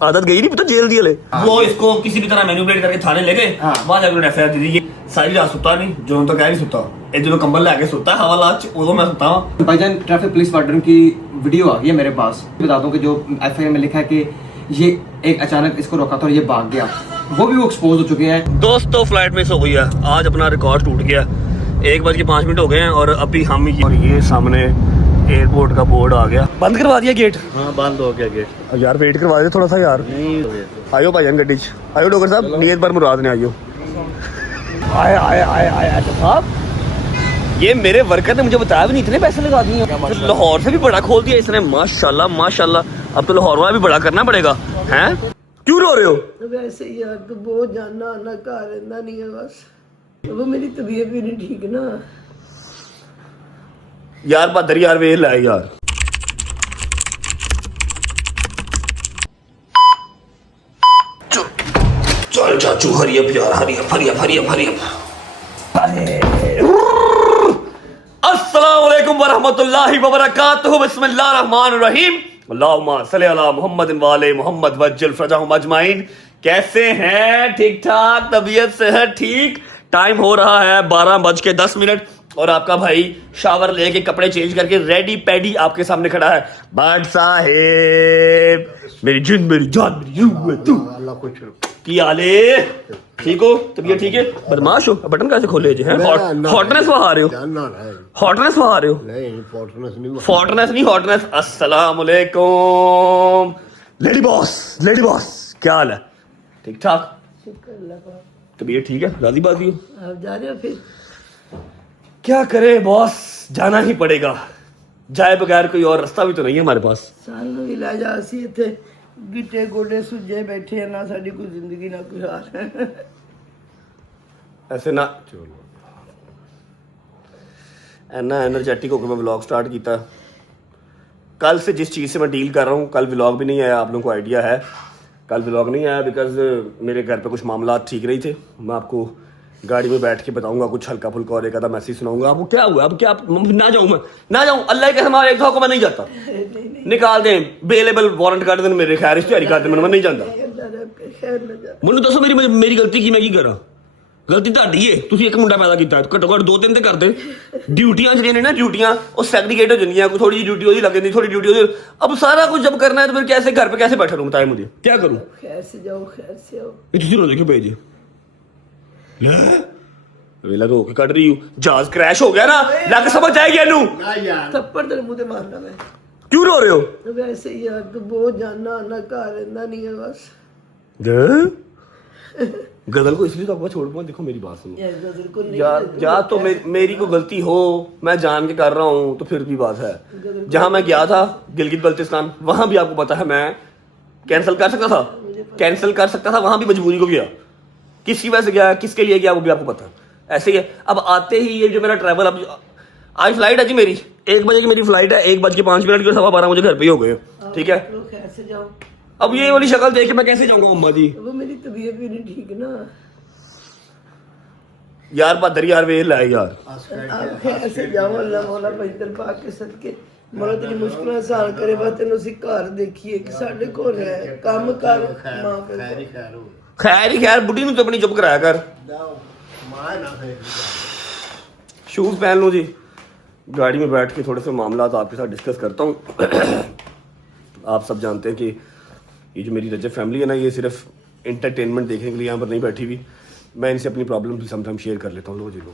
आदत गई नहीं, पता जेल दी ले वो इसको किसी भी तरह मैनिपुलेट करके थाने ले गए। वहां जाकर एफआईआर दे दी। सारी रात सुता नहीं, जो तो कह नहीं सुता, ए जो कंबल लेके सुता है हवालात उदो मैं सुता हूं। भाईजान ट्रैफिक पुलिस वार्डन की वीडियो आ गई है मेरे पास। बता दूं कि जो एफआईआर में लिखा है कि ये एक अचानक इसको रोका था और ये भाग गया, वो भी वो एक्सपोज हो चुके हैं। दोस्तों फ्लाइट मिस हो गई है, आज अपना रिकॉर्ड टूट गया। 1:05 हो गए हैं और अभी हम और ये सामने एयरपोर्ट का बोर्ड आ गया। बंद करवा दिया गेट? हाँ बंद हो गया गेट यार वेट करवा दे थोड़ा सा यार। आयो भाईजान गड्डी च आयो, डॉक्टर साहब नीयत पर मुराद ने आयो। आए आए आए आए साहब, ये मेरे वर्कर ने मुझे बताया भी नहीं, इतने पैसे लगा दिए। लाहौर से भी बड़ा खोल दिया इसने, माशाल्लाह माशाल्लाह। अब तो लाहौर वाला भी बड़ा करना पड़ेगा। हैं क्यों रो रहे हो? वैसे यार तो बहुत जाना आना घर रहना नहीं है बस, वो मेरी तबीयत भी नहीं ठीक ना यार। बहादुर यार वेल है यार। चल चाचू हरियप यार, हरियप हरियप हरियप हरियप। अस्सलाम वालेकुम वरहमतुल्लाहि वबरकातुहू। बिस्मिल्लाहिर रहमानिर रहीम। अल्लाहुम्मा सल्ली अला मुहम्मद व आले मुहम्मद वज्जल फरजहुम अजमाइन। कैसे हैं? ठीक ठाक, तबीयत सेहत ठीक। टाइम हो रहा है 12:10 और आपका भाई शावर लेके कपड़े चेंज करके रेडी पैडी आपके सामने खड़ा है। बट साहेब मेरी जिन मेरी जान मेरी रूह है तू। की आले ठीक हो? तबीयत ठीक है? बदमाश हो? बटन कैसे खोले जी हैं? हॉटनेस बहा रहे हो? हॉटनेस बहा रहे हो? फॉटनेस नहीं हॉटनेस। अस्सलाम वालेकुम लेडी बॉस। लेडी बॉस क्या हाल है? ठीक ठाक, तबीयत ठीक है? राजी बाजी हो? आप जा रहे हो फिर? क्या करे बॉस, जाना ही पड़ेगा। जाए बगैर कोई और रास्ता भी तो नहीं है हमारे पास। सानू भी ला जा, असी इत्थे गिट्टे गोडे सुजे बैठे हैं ना, साडी कोई जिंदगी ना कोई हाल। ऐसे ना इन्ना एनर्जेटिक होकर मैं व्लॉग स्टार्ट किया। कल से जिस चीज़ से मैं डील कर रहा हूँ, कल व्लॉग भी नहीं आया, आप लोगों को आइडिया है। कल व्लॉग नहीं आया बिकॉज मेरे घर पे कुछ मामला ठीक नहीं थे। मैं आपको गाड़ी में बैठ के बताऊंगा कुछ हल्का फुल्का और एक आधा मैसेज सुनाऊंगा। आपको क्या हुआ? अब क्या ना जाऊं मैं? ना जाऊं? अल्लाह के हमारे एक को मैं नहीं जाता। निकाल दें बेलेबल वारंट कर दें मेरे, खैर इश्तेहारी कर दें, मैं नहीं जाता। ਮੈਨੂੰ ਦੱਸੋ ਮੇਰੀ ਗਲਤੀ ਕੀ? ਮੈਂ ਕੀ ਕਰਾਂ? ਗਲਤੀ ਤੁਹਾਡੀ ਏ, ਤੁਸੀਂ ਇੱਕ ਮੁੰਡਾ ਪੈਦਾ ਕੀਤਾ, ਘੱਟੋ ਘੱਟ 2-3 ਤੇ ਕਰਦੇ। ਡਿਊਟੀਆਂ ਜਿਹੜੀਆਂ ਨੇ ਨਾ, ਡਿਊਟੀਆਂ ਉਹ ਸੈਗਰੀਗੇਟ ਹੋ ਜਾਂਦੀਆਂ। ਕੋਈ थोड़ी ड्यूटी ਉਹਦੀ ਲੱਗ ਜਾਂਦੀ, थोड़ी ड्यूटी ਉਹਦੀ। अब सारा कुछ जब करना है तो फिर कैसे घर पे कैसे बैठा रहूं? बताइए मुझे क्या करूं? खैर से जाओ, खैर से आओ। ये ਤੁਸੀਂ ਰੋ ਦੇਖੋ ਭੇਜ वेला रो के कट रही हूँ। जहाज क्रैश हो गया ना, लग समझ जाएगी इनू। थप्पड़ तेरे मुंह ते मारना मैं। क्यों रो रहे हो? वैसे यार तो बहुत जाना आना घर रहना नहीं है बस। गजल को इसलिए तो आपको छोड़ दूंगा। देखो मेरी बात सुनो यार गजल को नहीं यार, या तो मेरी को गलती हो, मैं जान के कर रहा हूँ तो फिर भी बात है। जहाँ मैं गया था गिलगित बल्तिस्तान, वहां भी आपको पता है मैं कैंसिल कर सकता था, वहां भी मजबूरी को गया। किसकी वजह से गया, किसके लिए गया, वो भी आपको पता है। ऐसे ही है। अब आते ही ये जो मेरा ट्रैवल, अब आज फ्लाइट है जी मेरी 1 बजे की मेरी फ्लाइट है। 1:05 की 12:15 मुझे घर पे ही हो गए। ठीक है, खैर से जाओ। अब ये वाली शक्ल देख के मैं कैसे जाऊंगा अम्मा जी? वो मेरी तबीयत भी नहीं ठीक ना यार। बहादुर यार वेल है यार। आप खैर से जाओ, अल्लाह मौला पैदल पाक के सदके मौला तेरी मुश्किलें आसान करे। बस तेन असीं घर देखिए कि साडे कोल है काम कर मां पे। खैर ही खैर, बुढ़ी तो अपनी चुप कराया कर। शूज पहन लो जी। गाड़ी में बैठ के थोड़े से मामला आपके साथ डिस्कस करता हूँ। आप सब जानते हैं कि ये जो मेरी रजब फैमिली है ना, ये सिर्फ इंटरटेनमेंट देखने के लिए यहाँ पर नहीं बैठी हुई। मैं इनसे अपनी प्रॉब्लम भी समटाइम शेयर कर लेता हूँ। लो जी लो।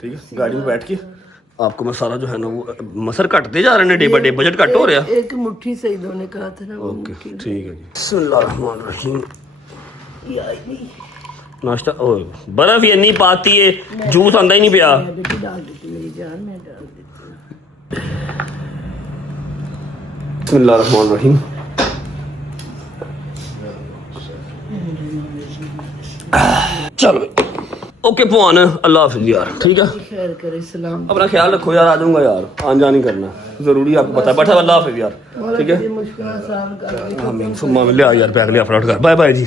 ठीक है, गाड़ी में बैठ के आपको मैं सारा जो है ना वो मसर घटते जा रहे हैं डे बाय डे, बजट घट हो रहा है। एक मुट्ठी सईदों ने कहा था ना, वो ओके ठीक है जी। बिस्मिल्लाहिर्रहमानिर्रहीम। नाश्ता बर्फ ही नहीं पाती है, जूस आंदा ही नहीं पिया। बेटी डाल देती मेरी जान, मैं डाल देती हूँ। बिस्मिल्लाहिर्रहमानिर्रहीम। चलो ओके पुआन, अल्लाह हाफिज़ यार। ठीक है, खैर करे, सलाम। अपना ख्याल रखो यार। आ जाऊंगा यार, आन जान नहीं करना जरूरी, आपको पता है। बैठा अल्लाह हाफिज़ यार। ठीक है, मुश्किल आसान कर। आमीन सुम्मा ले आ यार, बैग लिया फटाफट कर। बाय बाय जी।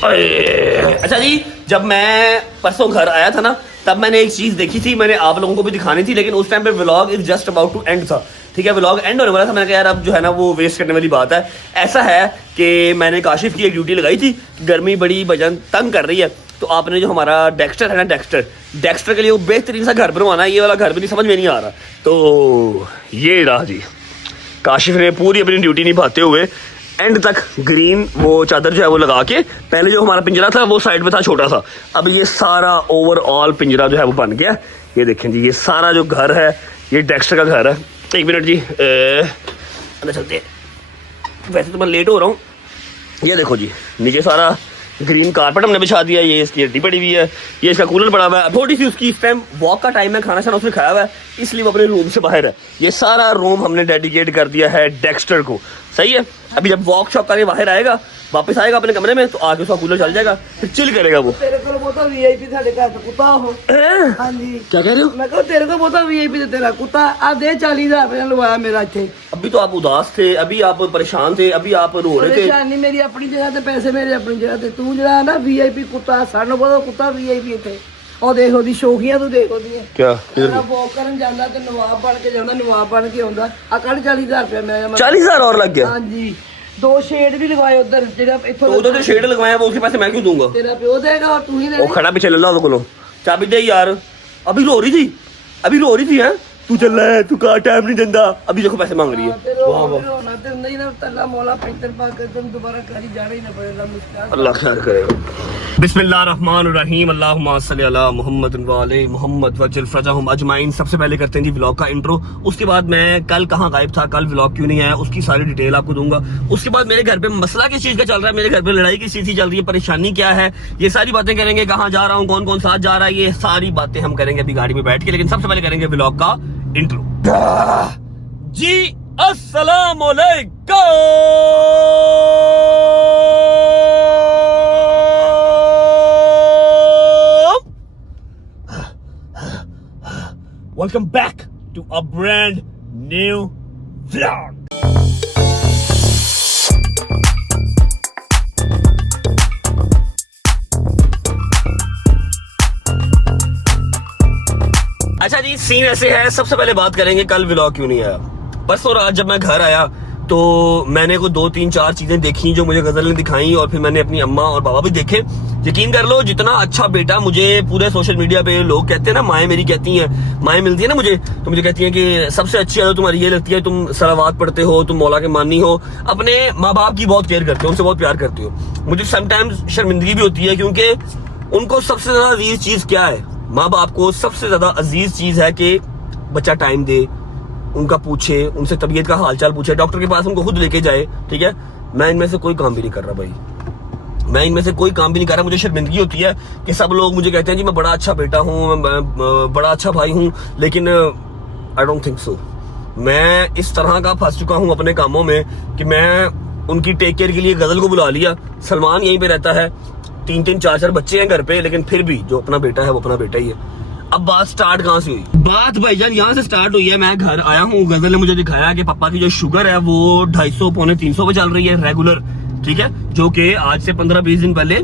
अच्छा जी, जब मैं परसों घर आया था ना तब मैंने एक चीज़ देखी थी, मैंने आप लोगों को भी दिखानी थी, लेकिन उस टाइम पे vlog is just about to end था, ठीक है, व्लॉग एंड होने वाला था। मैंने कहा यार अब जो है ना वो वेस्ट करने वाली बात है। ऐसा है कि मैंने काशिफ की एक ड्यूटी लगाई थी, गर्मी बड़ी भजन तंग कर रही है, तो आपने जो हमारा डेक्स्टर है ना, डेक्स्टर के लिए वो बेहतरीन सा घर बनवाना है, ये वाला घर भी नहीं समझ में नहीं आ रहा। तो ये रहा जी, काशिफ ने पूरी अपनी ड्यूटी निभाते हुए एंड तक ग्रीन वो चादर जो है वो लगा के, पहले जो हमारा पिंजरा था वो साइड में था छोटा सा, अब ये सारा ओवरऑल पिंजरा जो है वो बन गया। ये देखें जी, ये सारा जो घर है ये डेक्स्टर का घर है। एक मिनट जी, अंदर चलते हैं, वैसे तो मैं लेट हो रहा हूँ। ये देखो जी, नीचे सारा ग्रीन कारपेट हमने बिछा दिया, ये इसकी हड्डी पड़ी हुई है, ये इसका कूलर पड़ा हुआ है। थोड़ी सी उसकी इस टाइम वॉक का टाइम है, खाना शाना उसने खाया हुआ है, इसलिए वो अपने रूम से बाहर है। ये सारा रूम हमने डेडिकेट कर दिया है डेक्स्टर को, सही है। अभी जब वॉक शॉप करके बाहर आएगा, वापस आएगा अपने कमरे में, तो आगे उसका कूलर चल जाएगा, फिर चिल करेगा वो। तेरे को बहुता वीआईपी साडे घर तो कुत्ता हो। हाँ जी, क्या कह रहे हो? मैं कहा तेरे को बहुता वीआईपी तेरा कुत्ता आ दे 40,000 रुपया लवाया मेरा इत्थे। अभी तो आप उदास थे, अभी आप परेशान थे, अभी आप रो रहे थे। परेशानी मेरी अपनी जगह ते, पैसे मेरे अपनी जगह ते। तू जरा ना वीआईपी कुत्ता, सानू पता कुत्ता वीआईपी इत्थे। और देखो दी शौकीਆਂ तू देखो दी क्या मेरा वॉक करन ਜਾਂਦਾ ਤੇ ਨਵਾਬ ਬਣ ਕੇ ਜਾਂਦਾ, ਨਵਾਬ ਬਣ ਕੇ ਆਉਂਦਾ। ਆ ਕੱਢ 40,000 रुपया मैं 40,000 और लग गया। हाँ जी, 2 शेड भी लगवाए उधर, जेड़ा इथों तो उधर जो शेड लगवाया वो उसके पैसे मैं क्यों दूंगा? तेरा प्यो देगा और तू ही वो देगा। खड़ा पीछे लल्ला को चाबी दे यार। अभी रो रही थी हैं, तू चल रहा है, तू कहा टाइम नहीं देता, अभी देखो पैसे मांग रही है। वाह वाह, रोना ते नहीं ना, तल्ला मौला पैंतर पा के तुम दोबारा करी जाना ही ना पड़ेगा मुश्किल। अल्लाह खैर करेगा। बिस्मिल्लाहिर्रहमानिर्रहीम, अल्लाहुम्मा सल्ली अला मुहम्मद व आले मुहम्मद वज्जिल फरजहुम अजमाइन। सबसे पहले करते हैं जी व्लॉग का इंट्रो, उसके बाद मैं कल कहाँ गायब था, कल व्लॉग क्यों नहीं आया, उसकी सारी डिटेल आपको दूंगा। उसके बाद मेरे घर पे मसला किस चीज का चल रहा है, मेरे घर पे लड़ाई किस चीज की चल रही है, परेशानी क्या है, ये सारी बातें करेंगे। कहाँ जा रहा हूँ, कौन कौन साथ जा रहा है, ये सारी बातें हम करेंगे अभी गाड़ी में बैठ के। लेकिन सबसे पहले करेंगे व्लॉग का इंट्रो जी। अस्सलाम वालेकुम, welcome back to a brand new vlog. अच्छा जी, सीन ऐसे है, सबसे पहले बात करेंगे कल व्लॉग क्यों नहीं आया। परसों रात जब मैं घर आया तो मैंने को 2 3 4 चीजें देखी जो मुझे गजल ने दिखाई, और फिर मैंने अपनी अम्मा और बाबा भी देखे। यकीन कर लो, जितना अच्छा बेटा मुझे पूरे सोशल मीडिया पे लोग कहते हैं ना, माएँ मेरी कहती हैं, माएँ मिलती है ना मुझे, तो मुझे कहती हैं कि सबसे अच्छी आदत तुम्हारी ये लगती है, तुम सलावात पढ़ते हो, तुम मौला के मानी हो, अपने माँ बाप की बहुत केयर करते हो, उनसे बहुत प्यार करते हो। मुझे समटाइम्स शर्मिंदगी भी होती है, क्योंकि उनको सबसे ज्यादा अजीज चीज क्या है, माँ बाप को सबसे ज्यादा अजीज चीज है कि बच्चा टाइम दे, उनका पूछे, उनसे तबीयत का हालचाल पूछे, डॉक्टर के पास उनको खुद लेके जाए, ठीक है। मैं इनमें से कोई काम भी नहीं कर रहा भाई, मैं इनमें से कोई काम भी नहीं कर रहा। मुझे शर्मिंदगी होती है कि सब लोग मुझे कहते हैं जी मैं बड़ा अच्छा बेटा हूँ, मैं बड़ा अच्छा भाई हूँ, लेकिन आई डोंट थिंक सो। मैं इस तरह का फंस चुका हूँ अपने कामों में कि मैं उनकी टेक केयर के लिए गजल को बुला लिया। सलमान यहीं पे रहता है, 3 3 4 4 बच्चे हैं घर पे, लेकिन फिर भी जो अपना बेटा है वो अपना बेटा ही है। अब बात स्टार्ट कहाँ से हुई? बात भाईजान यहाँ से स्टार्ट हुई है। मैं घर आया हूँ, गजल ने मुझे दिखाया कि पापा की जो शुगर है वो 250 पौने 300 पे चल रही है रेगुलर, ठीक है, जो कि आज से 15-20 दिन पहले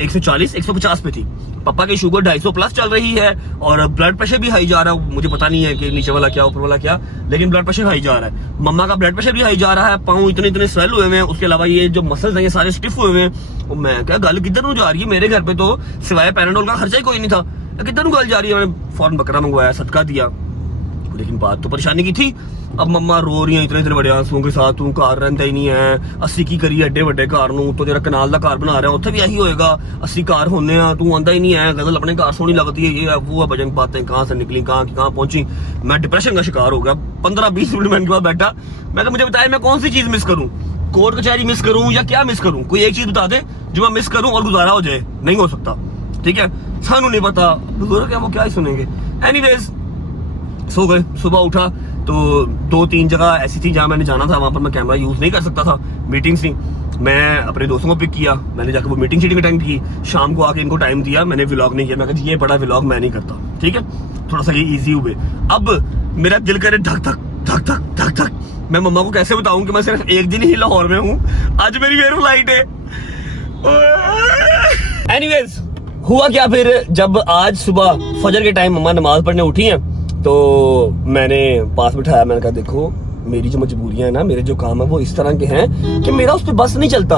140 150 पे थी। पापा की शुगर 250 प्लस चल रही है, और ब्लड प्रेशर भी हाई जा रहा है। मुझे पता नहीं है कि नीचे वाला क्या ऊपर वाला क्या, लेकिन ब्लड प्रेशर हाई जा रहा है। मम्मा का ब्लड प्रेशर भी हाई जा रहा है, पाँव इतने स्वेल हुए हैं, उसके अलावा ये जो मसल्स हैं ये सारे स्टिफ हुए हैं। मैं क्या गल किधर को जा रही है, मेरे घर पे तो सिवाय पैराडोल का खर्चा ही कोई नहीं था, किधर गल जा रही है। मैंने फौरन बकरा मंगवाया, सदका दिया, लेकिन बात तो परेशानी की थी। अब मम्मा रो रही है इतने बड़े आंसुओं के साथ, तू घर रहता ही नहीं है, 80 की करी एडे ਵੱਡੇ घर ਨੂੰ, तो तेरा कनाल का घर बना रहा है, उत्थे भी यही होएगा, 80 घर होने तू आंदा ही नहीं है, गजल अपने घर सोनी लगती है, ये है वो है, भजन बातें कहाँ से निकली, कहाँ पहुंची। मैं डिप्रेशन का शिकार हो गया। 15-20 मिनट मैंने के बाद बैठा, मैं मुझे बताया मैं कौन सी चीज मिस करूँ, कोर्ट कचहरी मिस करूँ या क्या मिस करूँ, कोई एक चीज बता दे जो मैं मिस करूँ और गुजारा हो जाए। नहीं हो सकता, ठीक है, सानू नहीं पता, बुजुर्ग क्या वो क्या ही सुनेंगे। एनीवेज सो गए, सुबह उठा तो 2-3 जगह ऐसी थी जहाँ मैंने जाना था, वहां पर मैं कैमरा यूज नहीं कर सकता था, मीटिंग्स थी। मैं अपने दोस्तों को पिक किया, मैंने जाकर वो मीटिंग अटेंड की, शाम को आके इनको टाइम दिया, मैंने व्लॉग नहीं किया। मैं कहा ये बड़ा व्लॉग मैं नहीं करता, ठीक है, थोड़ा सा ये ईजी हुए। अब मेरा दिल करे धक धक धक धक धक धक। मैं मम्मा को कैसे बताऊं कि मैं सिर्फ एक दिन ही लाहौर में हूँ, आज मेरी एयर फ्लाइट है। एनीवेज हुआ क्या फिर, जब आज सुबह फजर के टाइम मम्मा नमाज पढ़ने उठी हैं तो मैंने पास बिठाया, मैंने कहा देखो मेरी जो मजबूरियां हैं ना, मेरे जो काम है वो इस तरह के हैं कि मेरा उस पर बस नहीं चलता।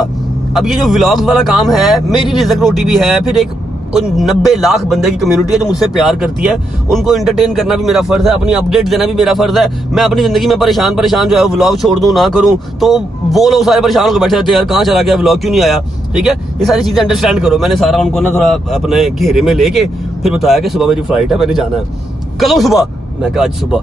अब ये जो व्लॉग्स वाला काम है, मेरी रिज़्क रोटी भी है, फिर एक 90 लाख बंदे की कम्युनिटी है जो मुझसे प्यार करती है, उनको एंटरटेन करना भी मेरा फर्ज है, अपनी अपडेट देना भी मेरा फर्ज है। मैं अपनी जिंदगी में परेशान जो है व्लॉग छोड़ दूं ना करूं तो वो लोग सारे परेशान होकर बैठे रहते हैं, यार कहाँ चला गया, व्लॉग क्यों नहीं आया। ठीक है, ये सारी चीजें अंडरस्टैंड करो। मैंने सारा उनको ना थोड़ा अपने घेरे में लेके फिर बताया कि सुबह मेरी फ्लाइट है, मैंने जाना है। कल सुबह, मैं कहा आज सुबह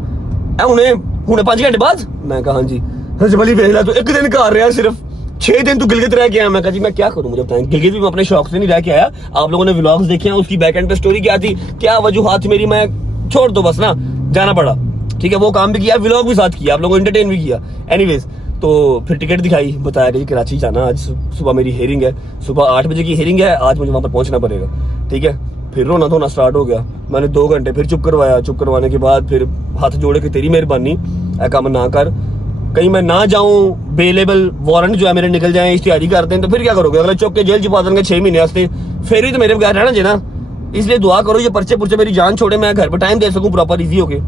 हुणे 5 घंटे बाद, मैं कहा हाँ जी। रजबली वेख ला, तो एक दिन कर रहा है सिर्फ, 6 दिन तू गिलगित रह के आया। मैं कहा जी मैं क्या करूं, मुझे बताएं। गिलगित भी मैं अपने शौक से नहीं रह के आया, आप लोगों ने व्लॉग्स देखे हैं, उसकी बैक एंड पे स्टोरी क्या थी, क्या वजूहात मेरी, मैं छोड़ दो बस ना, जाना पड़ा। ठीक है, वो काम भी किया, व्लॉग भी साथ किया, आप लोगों को एंटरटेन भी किया। एनीवेज, तो फिर टिकट दिखाई, बताया कि कराची जाना, आज सुबह मेरी हेयरिंग है, सुबह 8 बजे की हेयरिंग है, आज मुझे वहां पर पहुंचना पड़ेगा। ठीक है, फिर रोना धोना स्टार्ट हो गया। मैंने 2 घंटे फिर चुप करवाया, चुप करवाने के बाद फिर हाथ जोड़े कि तेरी मेहरबानी, काम ना कर, कहीं मैं ना जाऊं, बेलेबल वारंट जो है मेरे निकल जाए, इश्तिहारी करते हैं तो फिर क्या करोगे, अगले चौक के जेल छुपा देंगे 6 महीने वास्ते, फिर ही तो मेरे बगैर रहना जी ना। इसलिए दुआ करो ये पर्चे पुर्चे मेरी जान छोड़े, मैं घर पर टाइम दे सकूं प्रॉपर इजी होके।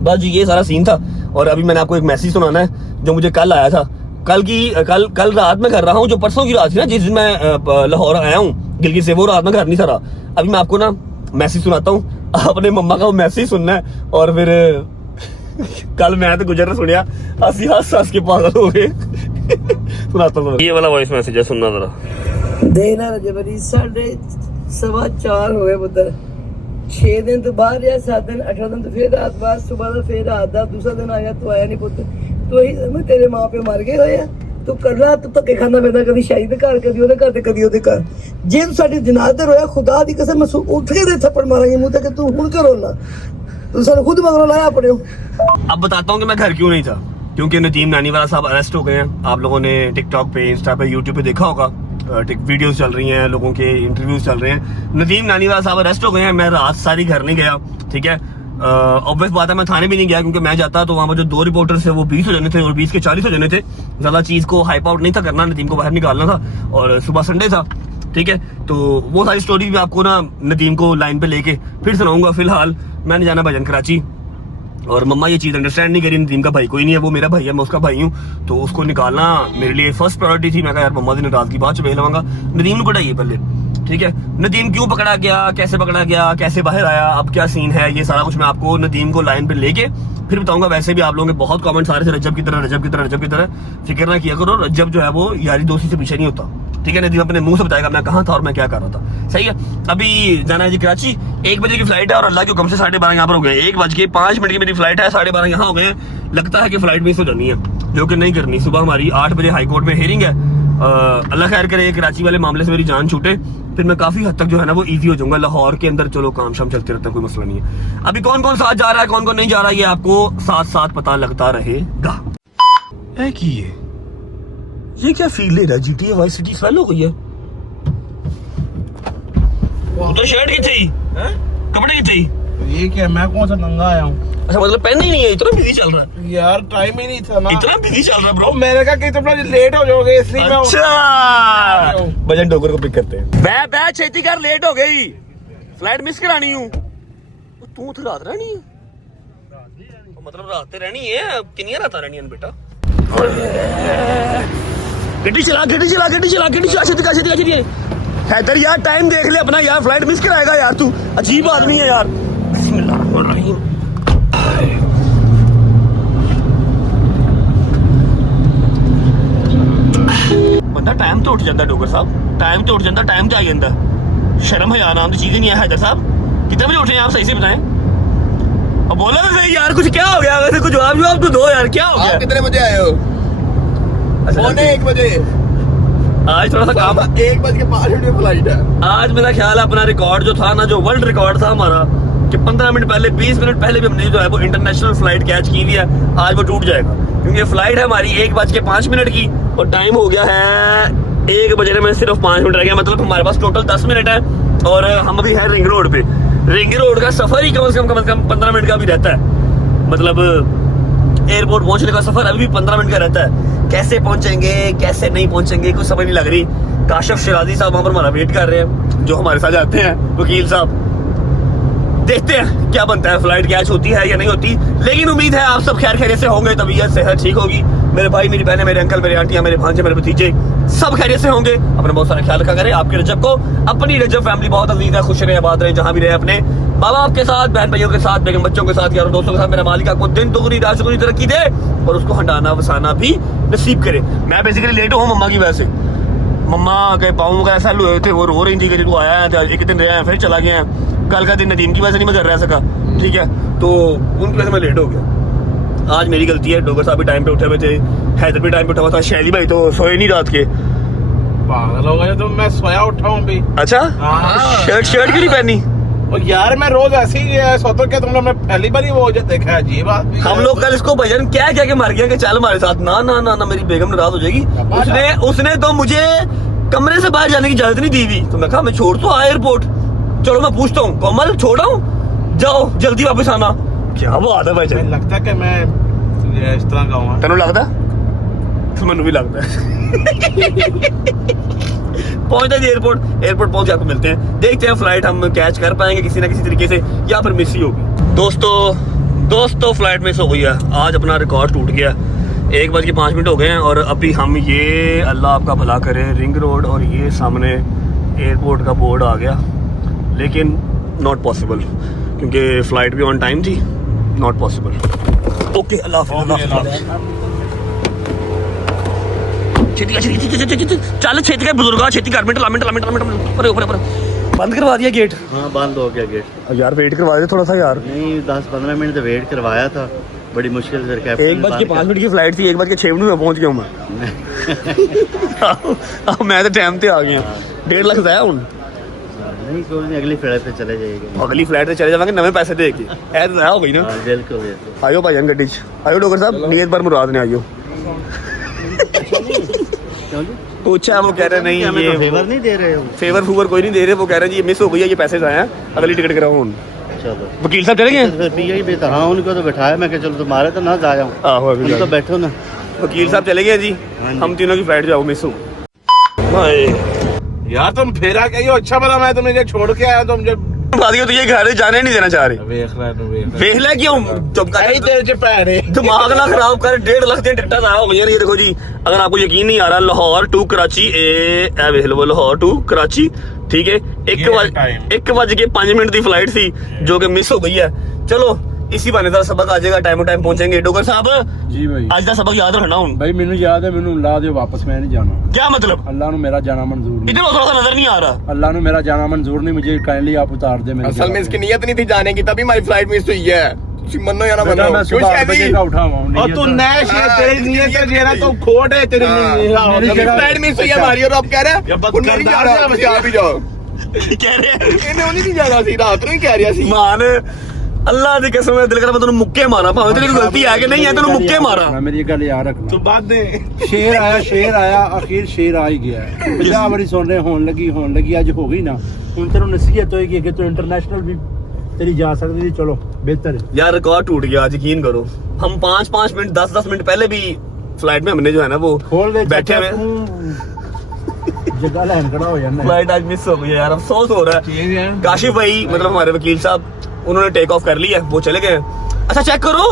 बस जी ये सारा सीन था। और अभी मैंने आपको एक मैसेज सुनाना है जो मुझे कल आया था, कल रात में कर रहा हूँ, जो परसों की रात थी ना जिस दिन मैं लाहौर आया हूँ गिलगित से, वो रात में घर नहीं था। अभी मैं आपको ना मैसेज सुनाता हूँ, आपने मम्मा का वो मैसेज सुनना है। और फिर कल मैं तो गुजर सुनिया, हंस के पागल हो गए। सुनाता हूँ, ये वाला वॉइस मैसेज है, सुनना जरा। देना रजबरी 4:15 हो गए पुत्र, 6 दिन तो बाहर रहा, 7 दिन 18 दिन तो फिर रात बाद, सुबह तो फिर रात दा, दूसरा दिन आया तो आया नहीं पुत्र। तो ही मैं तेरे माँ पे मर गए होया, तू करना तू धक्के खाना पैंदा, कभी शाही दे घर, कभी ਉਹਦੇ ਘਰ ਤੇ कभी ਉਹਦੇ ਘਰ। ਜੇ ਤੂੰ ਸਾਡੀ ਜਨਾਜ਼ੇ ਤੇ ਰੋਇਆ, ਖੁਦਾ ਦੀ ਕਸਮ ਮੈਂ ਉੱਠ ਕੇ ਦੇ ਥੱਪੜ ਮਾਰਾਂਗੀ ਮੂੰਹ ਤੇ ਕਿ ਤੂੰ ਹੁਣ ਕਰੋ ਨਾ, तू सारे खुद मगरों लाया पड़े हो। अब बताता हूँ कि मैं घर क्यों नहीं था, क्योंकि नदीम नानीवाला साहब अरेस्ट हो गए हैं। आप लोगों ने टिकटॉक पे, इंस्टा पे, यूट्यूब पे देखा होगा, वीडियोस चल रही हैं, लोगों के इंटरव्यूज चल रहे हैं। नदीम नानीवाला साहब अरेस्ट हो गए हैं, मैं रात सारी घर नहीं गया। ठीक है, ऑब्वियस बात है मैं थाने भी नहीं गया, क्योंकि मैं जाता तो वहाँ पर जो 2 रिपोर्टर्स थे वो 20 हो जाने थे और 20 के 40 हो जाने थे। ज्यादा चीज को हाइप आउट नहीं था करना, नदीम को बाहर निकालना था, और सुबह संडे था। ठीक है, तो वो सारी स्टोरी भी आपको ना नदीम को लाइन पे लेके फिर सुनाऊंगा। फिलहाल मैंने जाना भजन कराची, और मम्मा ये चीज अंडरस्टैंड नहीं करी, नदीम का भाई कोई नहीं है, वो मेरा भाई है, मैं उसका भाई हूँ, तो उसको निकालना मेरे लिए फर्स्ट प्रायोरिटी थी। मैं कहा यार मम्मा से नाराजगी बाद चुप लवांगा, नदीम को पढ़ाइए पहले। ठीक है, नदीम क्यों पकड़ा गया, कैसे पकड़ा गया, कैसे बाहर आया, अब क्या सीन है, ये सारा कुछ मैं आपको नदीम को लाइन पे लेके फिर बताऊंगा। वैसे भी आप लोगों के बहुत कमेंट्स आ रहे थे, रजब की तरह, फिक्र ना किया करो, रजब जो है वो यारी दोस्ती से पीछे नहीं होता। ठीक है, नदीम अपने मुंह से बताएगा मैं कहाँ था और मैं क्या कर रहा था। सही है, अभी जाना है जी कराची, 1 बजे की फ्लाइट है, और अल्लाह के हुक्म से 12:30 यहाँ पर हो गए। 1:05 की मेरी फ्लाइट है, 12:30 यहाँ हो गए। लगता है कि फ्लाइट मिस हो जानी है, जो कि नहीं करनी। सुबह हमारी 8 बजे हाई कोर्ट में हेयरिंग है। अल्लाह खैर करे कराची वाले मामले से मेरी जान छूटे, फिर मैं काफी हद तक जो है ना वो इजी हो जाऊंगा। लाहौर के अंदर चलो काम शाम चलते रहता है, कोई मसला नहीं है। अभी कौन कौन साथ जा रहा है, कौन कौन नहीं जा रहा है, ये आपको साथ साथ पता लगता रहेगा। ये क्या फील ले रहा है, GTA वाइस सिटी स्मेल हो गई है। तो शर्ट की थी, कपड़े की थी, ये क्या, मैं कौन सा नंगा आया हूँ? अच्छा मतलब पहन ही नहीं है, इतना बिजी चल रहा है यार, टाइम ही नहीं था ना, इतना बिजी चल रहा है ब्रो। मैंने कहा कि तुम लेट हो जाओगे, इसलिए मैं अच्छा भजन डोगर को पिक करते हैं। बै छेती कर, लेट हो गई, फ्लाइट मिस करानी हूँ। तू तो रात रहनी है, मतलब रात रहनी है, कितनी रात रहनी है बेटा। गड्डी चला छेती हैदर यार, टाइम देख ले अपना यार, फ्लाइट मिस कराएगा यार, तू अजीब आदमी है यार। बिस्मिल्लाहिर्रहमानिर्रहीम। बंदा टाइम तो उठ जाता डोगर साहब, टाइम तो उठ जाता, टाइम तो आ जाता। शर्म है नाम की चीज ही नहीं है। हैदर साहब कितने बजे उठे हैं आप, सही से बताएं। अब बोला तो सही यार, कुछ क्या हो गया, वैसे कुछ जवाब तो दो यार, क्या हो गया। कितने बजे आए हो? पौने 1 बजे। आज थोड़ा सा काम, 1:05 फ्लाइट है। आज मेरा ख्याल है अपना रिकॉर्ड जो था ना, जो वर्ल्ड रिकॉर्ड था हमारा, कि 15 मिनट पहले, 20 मिनट पहले भी हमने जो है वो इंटरनेशनल फ्लाइट कैच की हुई है, आज वो टूट जाएगा। क्योंकि फ्लाइट है हमारी 1:05 की, और टाइम हो गया है 1 बजे में सिर्फ 5 मिनट रह गया। मतलब हमारे पास टोटल 10 मिनट है, और हम अभी है रिंग रोड पे। रिंग रोड का सफर ही कम से कम 15 मिनट का भी रहता है। मतलब एयरपोर्ट पहुंचने का सफर अभी भी 15 मिनट का रहता है। कैसे पहुंचेंगे, कैसे नहीं पहुंचेंगे, कुछ समझ नहीं लग रही। काशिफ शिराजी साहब वहां पर हमारा वेट कर रहे हैं। जो हमारे साथ जाते हैं वकील साहब। देखते हैं क्या बनता है, फ्लाइट कैच होती है या नहीं होती, लेकिन उम्मीद है आप सब खैर खैरियत से होंगे, तबीयत सेहत ठीक होगी। मेरे भाई, मेरी बहनें, मेरे अंकल, मेरे आंटियां, मेरे भांजे, मेरे भतीजे सब खैरियत से होंगे। अपना बहुत सारा ख्याल रखा करें। आपके रजब को, अपनी रजब फैमिली बहुत अजीज है, खुश रहे, आबाद रहे, जहां भी रहे, अपने माँ बाप के साथ, बहन भाइयों के साथ, बेगम बच्चों के साथ, यारों दोस्तों के साथ। मेरा मालिक आपको दिन दुगनी रात चौगुनी तरक्की दे और उसको हंडाना वसाना भी नसीब करे। मैं बेसिकली लेट हूँ मम्मा की वजह से। मम्मा के पाँव का ऐसा हुए थे, वो रो रही थी कि तू आया है, एक दिन रहा है फिर चला गया है। कल का दिन नदीम की वजह से नहीं मैं घर रह सका, ठीक है, तो उनकी वजह से मैं लेट हो गया। आज मेरी गलती है। डोगर साहब भी टाइम पे उठे हुए थे, हैदर भी टाइम पे उठा हुआ था, शैली भाई तो सोए नहीं रात के। पागल हो गए तो मैं सोया उठा हूँ भी। अच्छा, शर्ट क्यों नहीं पहनी? और यार मैं रोज ऐसे ही सोता क्या तुम लोग, मैं पहली बार ही वो जो देखा है, अजीब आदमी है। हम लोग कल इसको भजन क्या क्या के मार गया कि चल हमारे साथ। ना ना ना ना, मेरी बेगम नाराज हो जाएगी। उसने तो मुझे कमरे से बाहर जाने की इजाजत नहीं दी थी, तो मैं कहा मैं छोड़ तो एयरपोर्ट, चलो मैं पूछता हूँ कोमल छोड़ा हूँ, जाओ जल्दी वापस आना। क्या बात है भाई, मुझे लगता है कि मैं इस तरह का हूँ। तेनों लगता मैनू भी लगता है। पहुंचते जी एयरपोर्ट पहुंच के आपको मिलते हैं। देखते हैं फ्लाइट हम कैच कर पाएंगे किसी ना किसी तरीके से या फिर मिस ही होगी। दोस्तों फ्लाइट मिस हो गई है। आज अपना रिकॉर्ड टूट गया। 1:05 हो गए हैं और अभी हम ये, अल्लाह आपका भला करे, रिंग रोड और ये सामने एयरपोर्ट का बोर्ड आ गया, लेकिन नॉट पॉसिबल क्योंकि फ्लाइट भी ऑन टाइम थी। Not possible. ओके, अल्लाह हाफ़िज़। चल छेती का बुजुर्ग, छेती कर, मिनट बंद करवा दिया गेट। हाँ, बंद हो गया गेट। यार वेट करवा दे थोड़ा सा यार। नहीं, 10-15 मिनट तो वेट करवाया था, बड़ी मुश्किल से। 1:05 की फ्लाइट थी, 1:06 में पहुंच गया हूँ मैं। अब मैं तो टाइम पे आ गया। 1.5 लाख जाया हूँ। नहीं, कोई नहीं, अगली फ्लाइट पे चले जाएंगे। अगली फ्लाइट से चले जाएंगे नवे पैसे दे के। ऐ तो जाया हो गई ना। हाँ, बिल्कुल। आयो भाईजान गड्डी च आयो। डॉक्टर साहब नीयत पर मुराद ने आयो। पूछा, वो कह रहे नहीं ये फेवर नहीं दे रहे हो। फेवर कोई नहीं दे रहे। वो कह रहे जी ये मिस हो गई है, ये पैसे जाए हैं, अगली टिकट कराओ। चलो, वकील साहब चले गए। फिर भी यही बेहतर। हाँ, उनको तो बैठाया, मैं चलो तुम्हारे तो ना जाया हूँ। आहो, अभी तो बैठो ना। वकील साहब चले गए जी। हम तीनों की फ्लाइट जाओ मिस हो। यार तुम फेरा कहीं अच्छा बना, मैं तुम्हें छोड़ के आया, तुम जब तुझे घर जाने नहीं देना चाह रहे। वेख ले क्यों दिमाग ना खराब कर। 1.5 लाख की टिकट आया हो गई। ये देखो जी, अगर आपको यकीन नहीं आ रहा, लाहौर टू कराची, लाहौर टू कराची, ठीक है, 1:05 की फ्लाइट थी जो कि मिस हो गई है। चलो इसी बहाने दा सबक आ जाएगा, टाइम पहुंचेंगे। डोगर साहब जी भाई, आज का सबक याद रखना हूं भाई। मैनू याद है, मैनू ला दे वापस, मैं नहीं जाना। क्या मतलब? अल्लाह ने मेरा जाना मंजूर नहीं। इधर थोड़ा सा नजर नहीं आ रहा। अल्लाह ने मेरा जाना मंजूर नहीं, मुझे काइंडली आप उतार दे। मेरे असल में इसकी नीयत नहीं थी जाने की, तभी हमारी फ्लाइट मिस हुई है। मनो या ना मनो, मैं सुबह 8 बजे का उठा हुआ हूं। और तू नैश है, तेरी नीयत है जेना, तो खोट है तेरी फ्लाइट मिस हुई है हमारी, और अब कह रहा है नहीं जा रहा, बस आप ही जाओ। कह रहे हैं इन्हें नहीं जाना सी, रात नहीं कह रहा सी। मान अल्लाह दी कसम है, दिल कर मैं तेनू मुक्के मारा, भावे तेरी गलती है कि नहीं है, तेनू मुक्के मारा। मेरी गल याद रखना। तू बात दे। शेर आया, आखिर शेर आ ही गया है। 50 बारी सुन रहे, होने लगी, आज हो गई ना। हुण तेनू नसीहत होएगी कि तू इंटरनेशनल भी तेरी जा सकती थी। चलो बेहतर है यार, रिकॉर्ड टूट गया। यकीन करो, हम 5-5 मिनट 10-10 मिनट पहले भी फ्लाइट में हमने जो है ना वो खोल दे, बैठे हुए जगह लैन खड़ा हो जाना। फ्लाइट आज मिस हो गई यार, अफसोस हो रहा है। काशिफ भाई मतलब हमारे वकील साहब, उन्होंने टेक ऑफ कर लिया, वो चले गए। अच्छा चेक करो,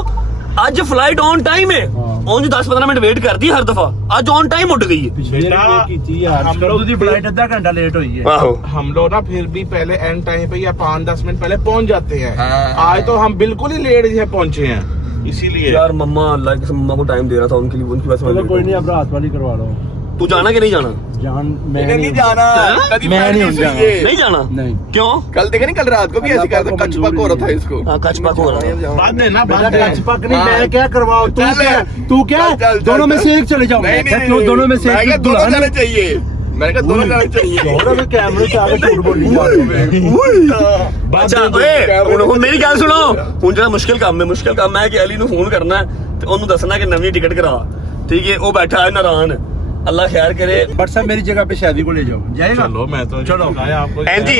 आज फ्लाइट ऑन टाइम है। ऑन 10-15 मिनट वेट करती है हर दफा, आज ऑन टाइम उठ गई है। हम लोग की फ्लाइट आधा घंटा लेट हुई है। हम लोग ना फिर भी पहले एंड टाइम पे या 5-10 मिनट पहले पहुंच जाते हैं। आज तो हम बिल्कुल ही लेट ही पहुंचे हैं, इसीलिए। यार मम्मा, अल्लाह की कसम, मम्मा को टाइम दे रहा था उनके लिए, उनकी वजह से। कोई नहीं, अब रात वाली करवा लो। तू जाना कि नहीं जाना? मैं नहीं जाना, मैं नहीं जाना। नहीं जाना? नहीं। क्यों? कल देखे नहीं, कल रात को भी ऐसे कर रहा, कच पक हो रहा था इसको। कच पक हो रहा था। बाद में ना, बाद कच पक नहीं, मैं क्या करवाऊं? तू क्या दोनों में से एक चले जाओ। क्यों दोनों में से एक? दोनों जाने चाहिए। मैंने कहा दोनों जाने चाहिए। कैमरे से आगे झूठ बोली जा रही है। अच्छा ਹੁਣ ਮੇਰੀ ਗੱਲ ਸੁਣੋ। ਹੁਣ ਜਿਹੜਾ ਮੁਸ਼ਕਿਲ ਕੰਮ ਹੈ ਕਿ ਅਲੀ ਨੂੰ ਫੋਨ ਕਰਨਾ ਤੇ ਉਹਨੂੰ ਦੱਸਣਾ ਕਿ ਨਵੀਂ ਟਿਕਟ ਕਰਾ, ठीक है। वो बैठा है नारान, अल्लाह खैर करे। बट साहब मेरी जगह पे शादी को ले जाओ। जाएगा? चलो मैं तो चलो आपको एनजी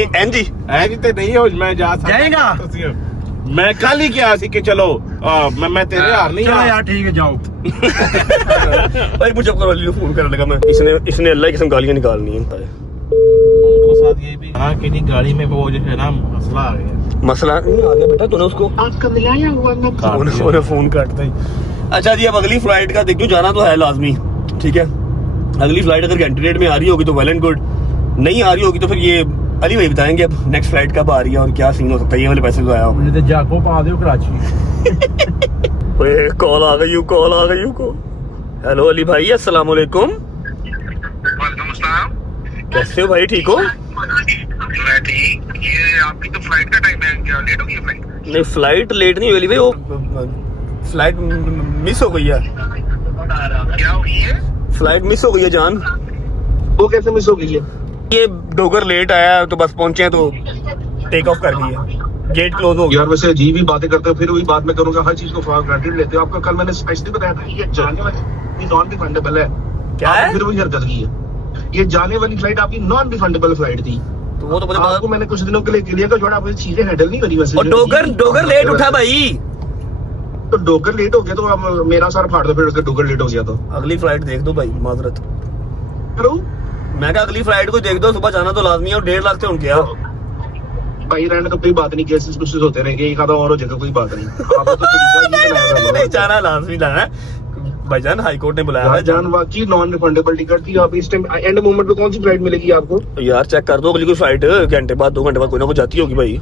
तो नहीं हो, मैं जा सकता। जाएगा? मैं कल ही क्या सी कि चलो मैं तेरे यार नहीं। चलो यार ठीक है, जाओ। भाई मुझे करो, अली को फोन करने लगा मैं। इसने अल्लाह की कसम गालियां निकालनी है। उनको साथ बाद ये भी हाँ कि नहीं गाड़ी में वो जो है ना मसला आ गया। मसला नहीं आ गया बेटा, तूने उसको आपका मिलाया हुआ नंबर फोन काटता ही। अच्छा जी, अब अगली फ्लाइट का देखो, जाना तो है लाजमी, ठीक है। अगली फ्लाइट अगर कैंडिडेट में आ रही होगी तो वेल एंड गुड, नहीं आ रही होगी तो फिर ये अली भाई बताएंगे अब नेक्स्ट फ्लाइट कब आ रही है और क्या सीन हो सकता है। ये वाले पैसे तो आया होगा। मुझे तो जाको पा दो कराची। कॉल आ गई, कॉल आ गई को। हेलो अली भाई, अस्सलाम वालेकुम। वालेकुम अस्सलाम। कैसे हो भाई, ठीक हो? मैं ठीक। ये आपकी तो फ्लाइट का टाइम है, क्या लेट हो गई फ्लाइट? नहीं फ्लाइट लेट नहीं हुई अली भाई, वो फ्लाइट मिस हो गई है। क्या हो गई है? फ्लाइट मिस हो गई है जान। वो कैसे मिस हो गई है? ये डोगर लेट आया तो बस पहुंचे हैं तो टेक ऑफ कर दिया, गेट क्लोज हो गया। यार वैसे अजीब ही बातें करते हो, फिर वही बात मैं करूंगा, हर चीज को फॉर ग्रांटेड लेते हो। आपको कल मैंने स्पेशली बताया था ये जाने वाली नॉन रिफंडेबल है। क्या है? फिर वही हरकत की है। ये जाने वाली फ्लाइट आपकी नॉन रिफंडेबल फ्लाइट थी। तो वो तो मुझे आपको मैंने कुछ दिनों के लिए क्लियर कर छोड़ा, आपने चीजें हैंडल नहीं करी वैसे। और डोगर लेट उठा भाई। तो डोगर लेट हो गया तो अब मेरा सर फाड़ दो फिर अगर डोगर लेट हो गया तो। अगली फ्लाइट देख दो भाई, माजरत। करो मैं कहा अगली फ्लाइट को देख दो, सुबह जाना तो लाजमी है। और 1.5 लाख से उनके यहाँ भाई रहने तो कोई बात नहीं, केसेस कुछ होते रहेंगे, एक आधा और हो जाएगा, कोई बात नहीं। आपको तो तरीका ही बनाया हुआ है। नहीं जाना लाजमी जाना है भाईजान, हाई कोर्ट ने बुलाया है। जान वाकई नॉन रिफंडेबल टिकट थी। आप इस टाइम एंड मोमेंट पे कौन सी फ्लाइट मिलेगी आपको? यार चेक कर दो, अगली कोई फ्लाइट घंटे बाद 2 घंटे बाद कोई ना कोई जाती होगी भाई।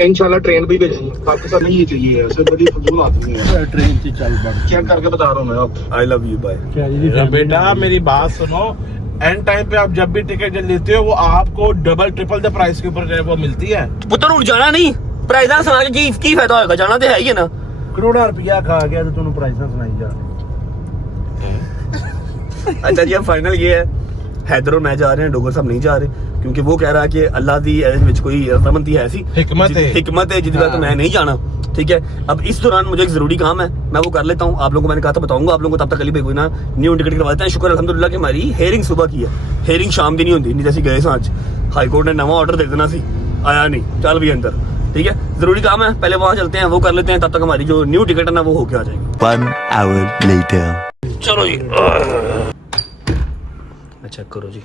इंशाल्लाह ट्रेन भी भेजेंगे, आपके साथ नहीं ये चाहिए, ऐसे बड़ी फजूल आदमी है। ट्रेन से चल पड़। चेक करके बता रहा हूँ मैं आप। I love you bye. अरे बेटा मेरी बात सुनो, एंड टाइम पे आप जब भी टिकट लेते हो वो आपको डबल ट्रिपल द प्राइस के ऊपर वो मिलती है। पुत्र उठ जाना नहीं, प्राइस सुना के की फायदा होगा, जाना तो है ही है ना। करोड़ा रुपया खा गया तो तुम प्राइस सुनाई जा रहे। अच्छा जी, अब फाइनल ये है, हैदर और मैं जा रहे हैं, डोगर साहब नहीं जा रहे क्योंकि वो कह रहा है कि अल्लाह दी विच कोई रजामंदी है, ऐसी हिकमत है जिस तो मैं नहीं जाना। ठीक है, अब इस दौरान मुझे एक जरूरी काम है, मैं वो कर लेता हूँ। आप लोगों को मैंने कहा था बताऊंगा आप लोगों को, तब तक अली भाई कोई ना न्यू टिकट करवा देते हैं। शुक्र अल्हम्दुलिल्लाह कि हमारी हेयरिंग सुबह की है, हेयरिंग शाम की नहीं होती, नहीं जैसे गए आज हाई कोर्ट ने नवा ऑर्डर दे देना सी, आया नहीं, चल भी अंदर। ठीक है, जरूरी काम है, पहले वहां चलते हैं, वो कर लेते हैं, तब तक हमारी जो न्यू टिकट है ना वो होके आ जाएगी। 1 hour later. चलो जी, चेक करो जी,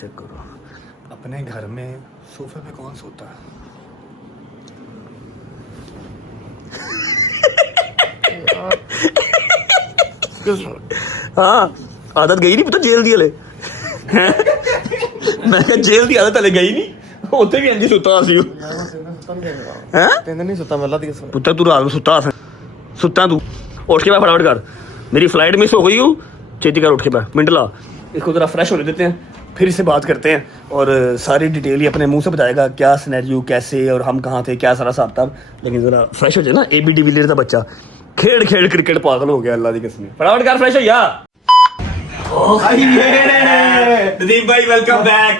चेक करो अपने घर में सोफे पे कौन सोता है। हाँ आदत गई नहीं, पता जेल दी हले। मैं क्या जेल दी आदत हले गई नहीं, ਉੱਥੇ ਵੀ ਇੰਜ ਸੁੱਤਾ ਸੀ ਉਹ ਹੈ ਕਹਿੰਦੇ ਨਹੀਂ ਸੁੱਤਾ ਮੱਲਾ ਦੀ ਪੁੱਤਰ ਤੂੰ ਰਾਤ ਨੂੰ ਸੁੱਤਾ ਤੂੰ ਉੱਠ के मैं फटाफट कर, मेरी फ्लाइट मिस हो गई हूँ, छेती कर, उठ के मैं मिनट ला, इसको ज़रा फ्रेश होने देते हैं, फिर इससे बात करते हैं और सारी डिटेल ही अपने मुंह से बताएगा क्या सिनेरियो कैसे और हम कहाँ थे, क्या सारा हिसाब किताब। लेकिन ज़रा फ्रेश हो जाए ना, AB डिविलियर का बच्चा खेल क्रिकेट पागल हो गया, अल्लाह की कसम। फटाफट कर फ्रेश हो या। नदीम भाई वेलकम बैक,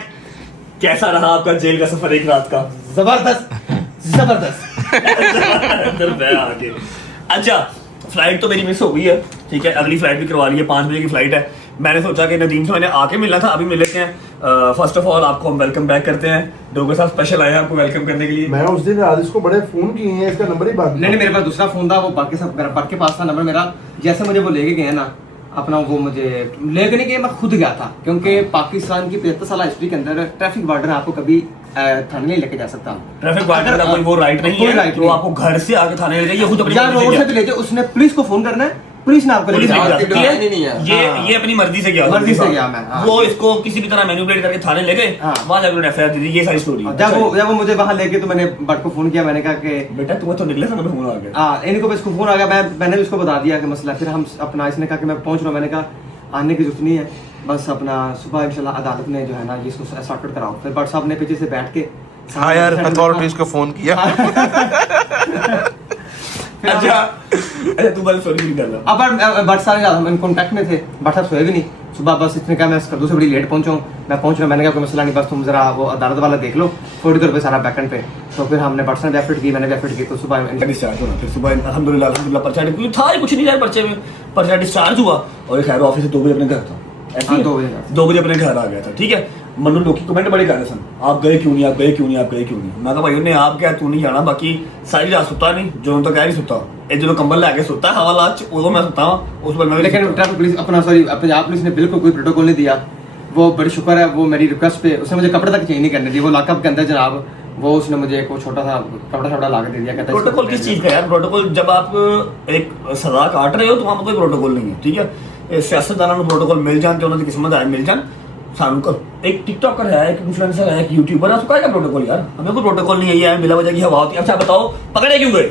कैसा रहा आपका जेल का सफर एक रात का? जबरदस्त अंदर मैं आ गया। अच्छा फ्लाइट तो मेरी मिस हो गई है, ठीक है, अगली फ्लाइट भी करवा ली है, 5 बजे की फ्लाइट है। मैंने सोचा कि नदीम से मैंने आके मिलना था, अभी मिल लेते हैं। फर्स्ट ऑफ ऑल आपको हम वेलकम बैक करते हैं, डोगर साहब स्पेशल आए हैं आपको वेलकम करने के लिए। मैं उस दिन रात इसको बड़े फोन किए हैं, इसका नंबर ही बात नहीं मेरे पास दूसरा फोन था, वो बट के पास था नंबर मेरा। जैसे मुझे वो लेके गए ना अपना, वो मुझे लेके नहीं गए, मैं खुद गया था, क्योंकि पाकिस्तान की 75 साल हिस्ट्री के अंदर ट्रैफिक वार्डन आपको कभी थाने नहीं लेके जा सकता। ट्रैफिक वार्डन का कोई वो राइट नहीं है, तो आपको घर से आके थाने ले जाइए, खुद अपनी रोड से ले जाए, उसने पुलिस को फोन करना है, पुलिस ने आपको लेके जाना। ये अपनी मर्जी से गया, मैं वो इसको किसी भी तरह मैनिपुलेट करके थाने ले गए, वहां जाकर एफआईआर दी, ये सारी स्टोरी। जब वो मुझे वहां लेके, तो मैंने बट को फोन किया, मैंने कहा कि बेटा तुम्हें तो निकले समय फोन आ गया। हाँ इनको बस फोन आ गया, मैंने उसको बता दिया कि मसला, फिर हम अपना, इसने कहा कि मैं पहुंच रहा हूँ, मैंने कहा आने की जरूरत नहीं है, बस अपना सुबह इंशाल्लाह अदालत में जो है ना इसको सॉर्टेड कराओ। फिर बट साहब ने पीछे से बैठ के हाँ यार अथॉरिटीज को फोन किया। अच्छा तू बल सॉरी नहीं कर रहा। अब बट साहब हम कांटेक्ट में थे, बट साहब सोए भी नहीं सुबह, बस इसने कहा मैं कद्दू से बड़ी लेट पहुंचा हूँ, मैं पहुंच रहा हूँ। मैंने कहा कोई मसला नहीं, बस तुम जरा वो अदालत वाला देख लो, 40 रुपये सारा बैकेंड पे। तो फिर हमने बट साहब एफर्ट की, मैंने भी एफर्ट की, तो सुबह डिस्चार्ज होना, फिर सुबह अल्हम्दुलिल्लाह पर्चा था ही कुछ नहीं यार, पर्चे में पर्चा डिस्चार्ज हुआ और खैर ऑफिस से 2 बजे अपने घर था, ऐसे 2 बजे अपने घर आ गया था। ठीक है, मनु लोग की कमेंट बड़े कर रहे सन, आप गए क्यों नहीं, आप गए क्यों नहीं, आप गए क्यों नहीं। मैं कहा भाई ने आप क्या तू नहीं जाना, बाकी सारी रात सुता नहीं, जो तो कह नहीं सुता, ये जो कंबल लेके सुता है हवाला उदो मैं सुता उस पर। लेकिन ट्रैफिक पुलिस अपना सॉरी पंजाब पुलिस ने बिल्कुल कोई प्रोटोकॉल नहीं दिया, वो बड़ी शुक्र है, वो मेरी रिक्वेस्ट पे उसने मुझे कपड़े तक चेंज नहीं करने दिए। वो लॉकअप के अंदर जनाब वो उसने मुझे एक वो छोटा सा कपड़ा छोटा ला के दे दिया, कहता है प्रोटोकॉल किस चीज का यार? प्रोटोकॉल जब आप एक सजा काट रहे हो तो वहां पर कोई प्रोटोकॉल नहीं है, ठीक है? सियासतदानों को प्रोटोकॉल मिल जान तो उन्होंने किस्मत आए मिल जान सानू का। एक टिकटॉकर है, एक इन्फ्लुएंसर है, एक यूट्यूबर है, उसका क्या प्रोटोकॉल यार? हमें कोई प्रोटोकॉल नहीं है, ये बिला वजह की हवा होती है। अच्छा बताओ पकड़े क्यों गए?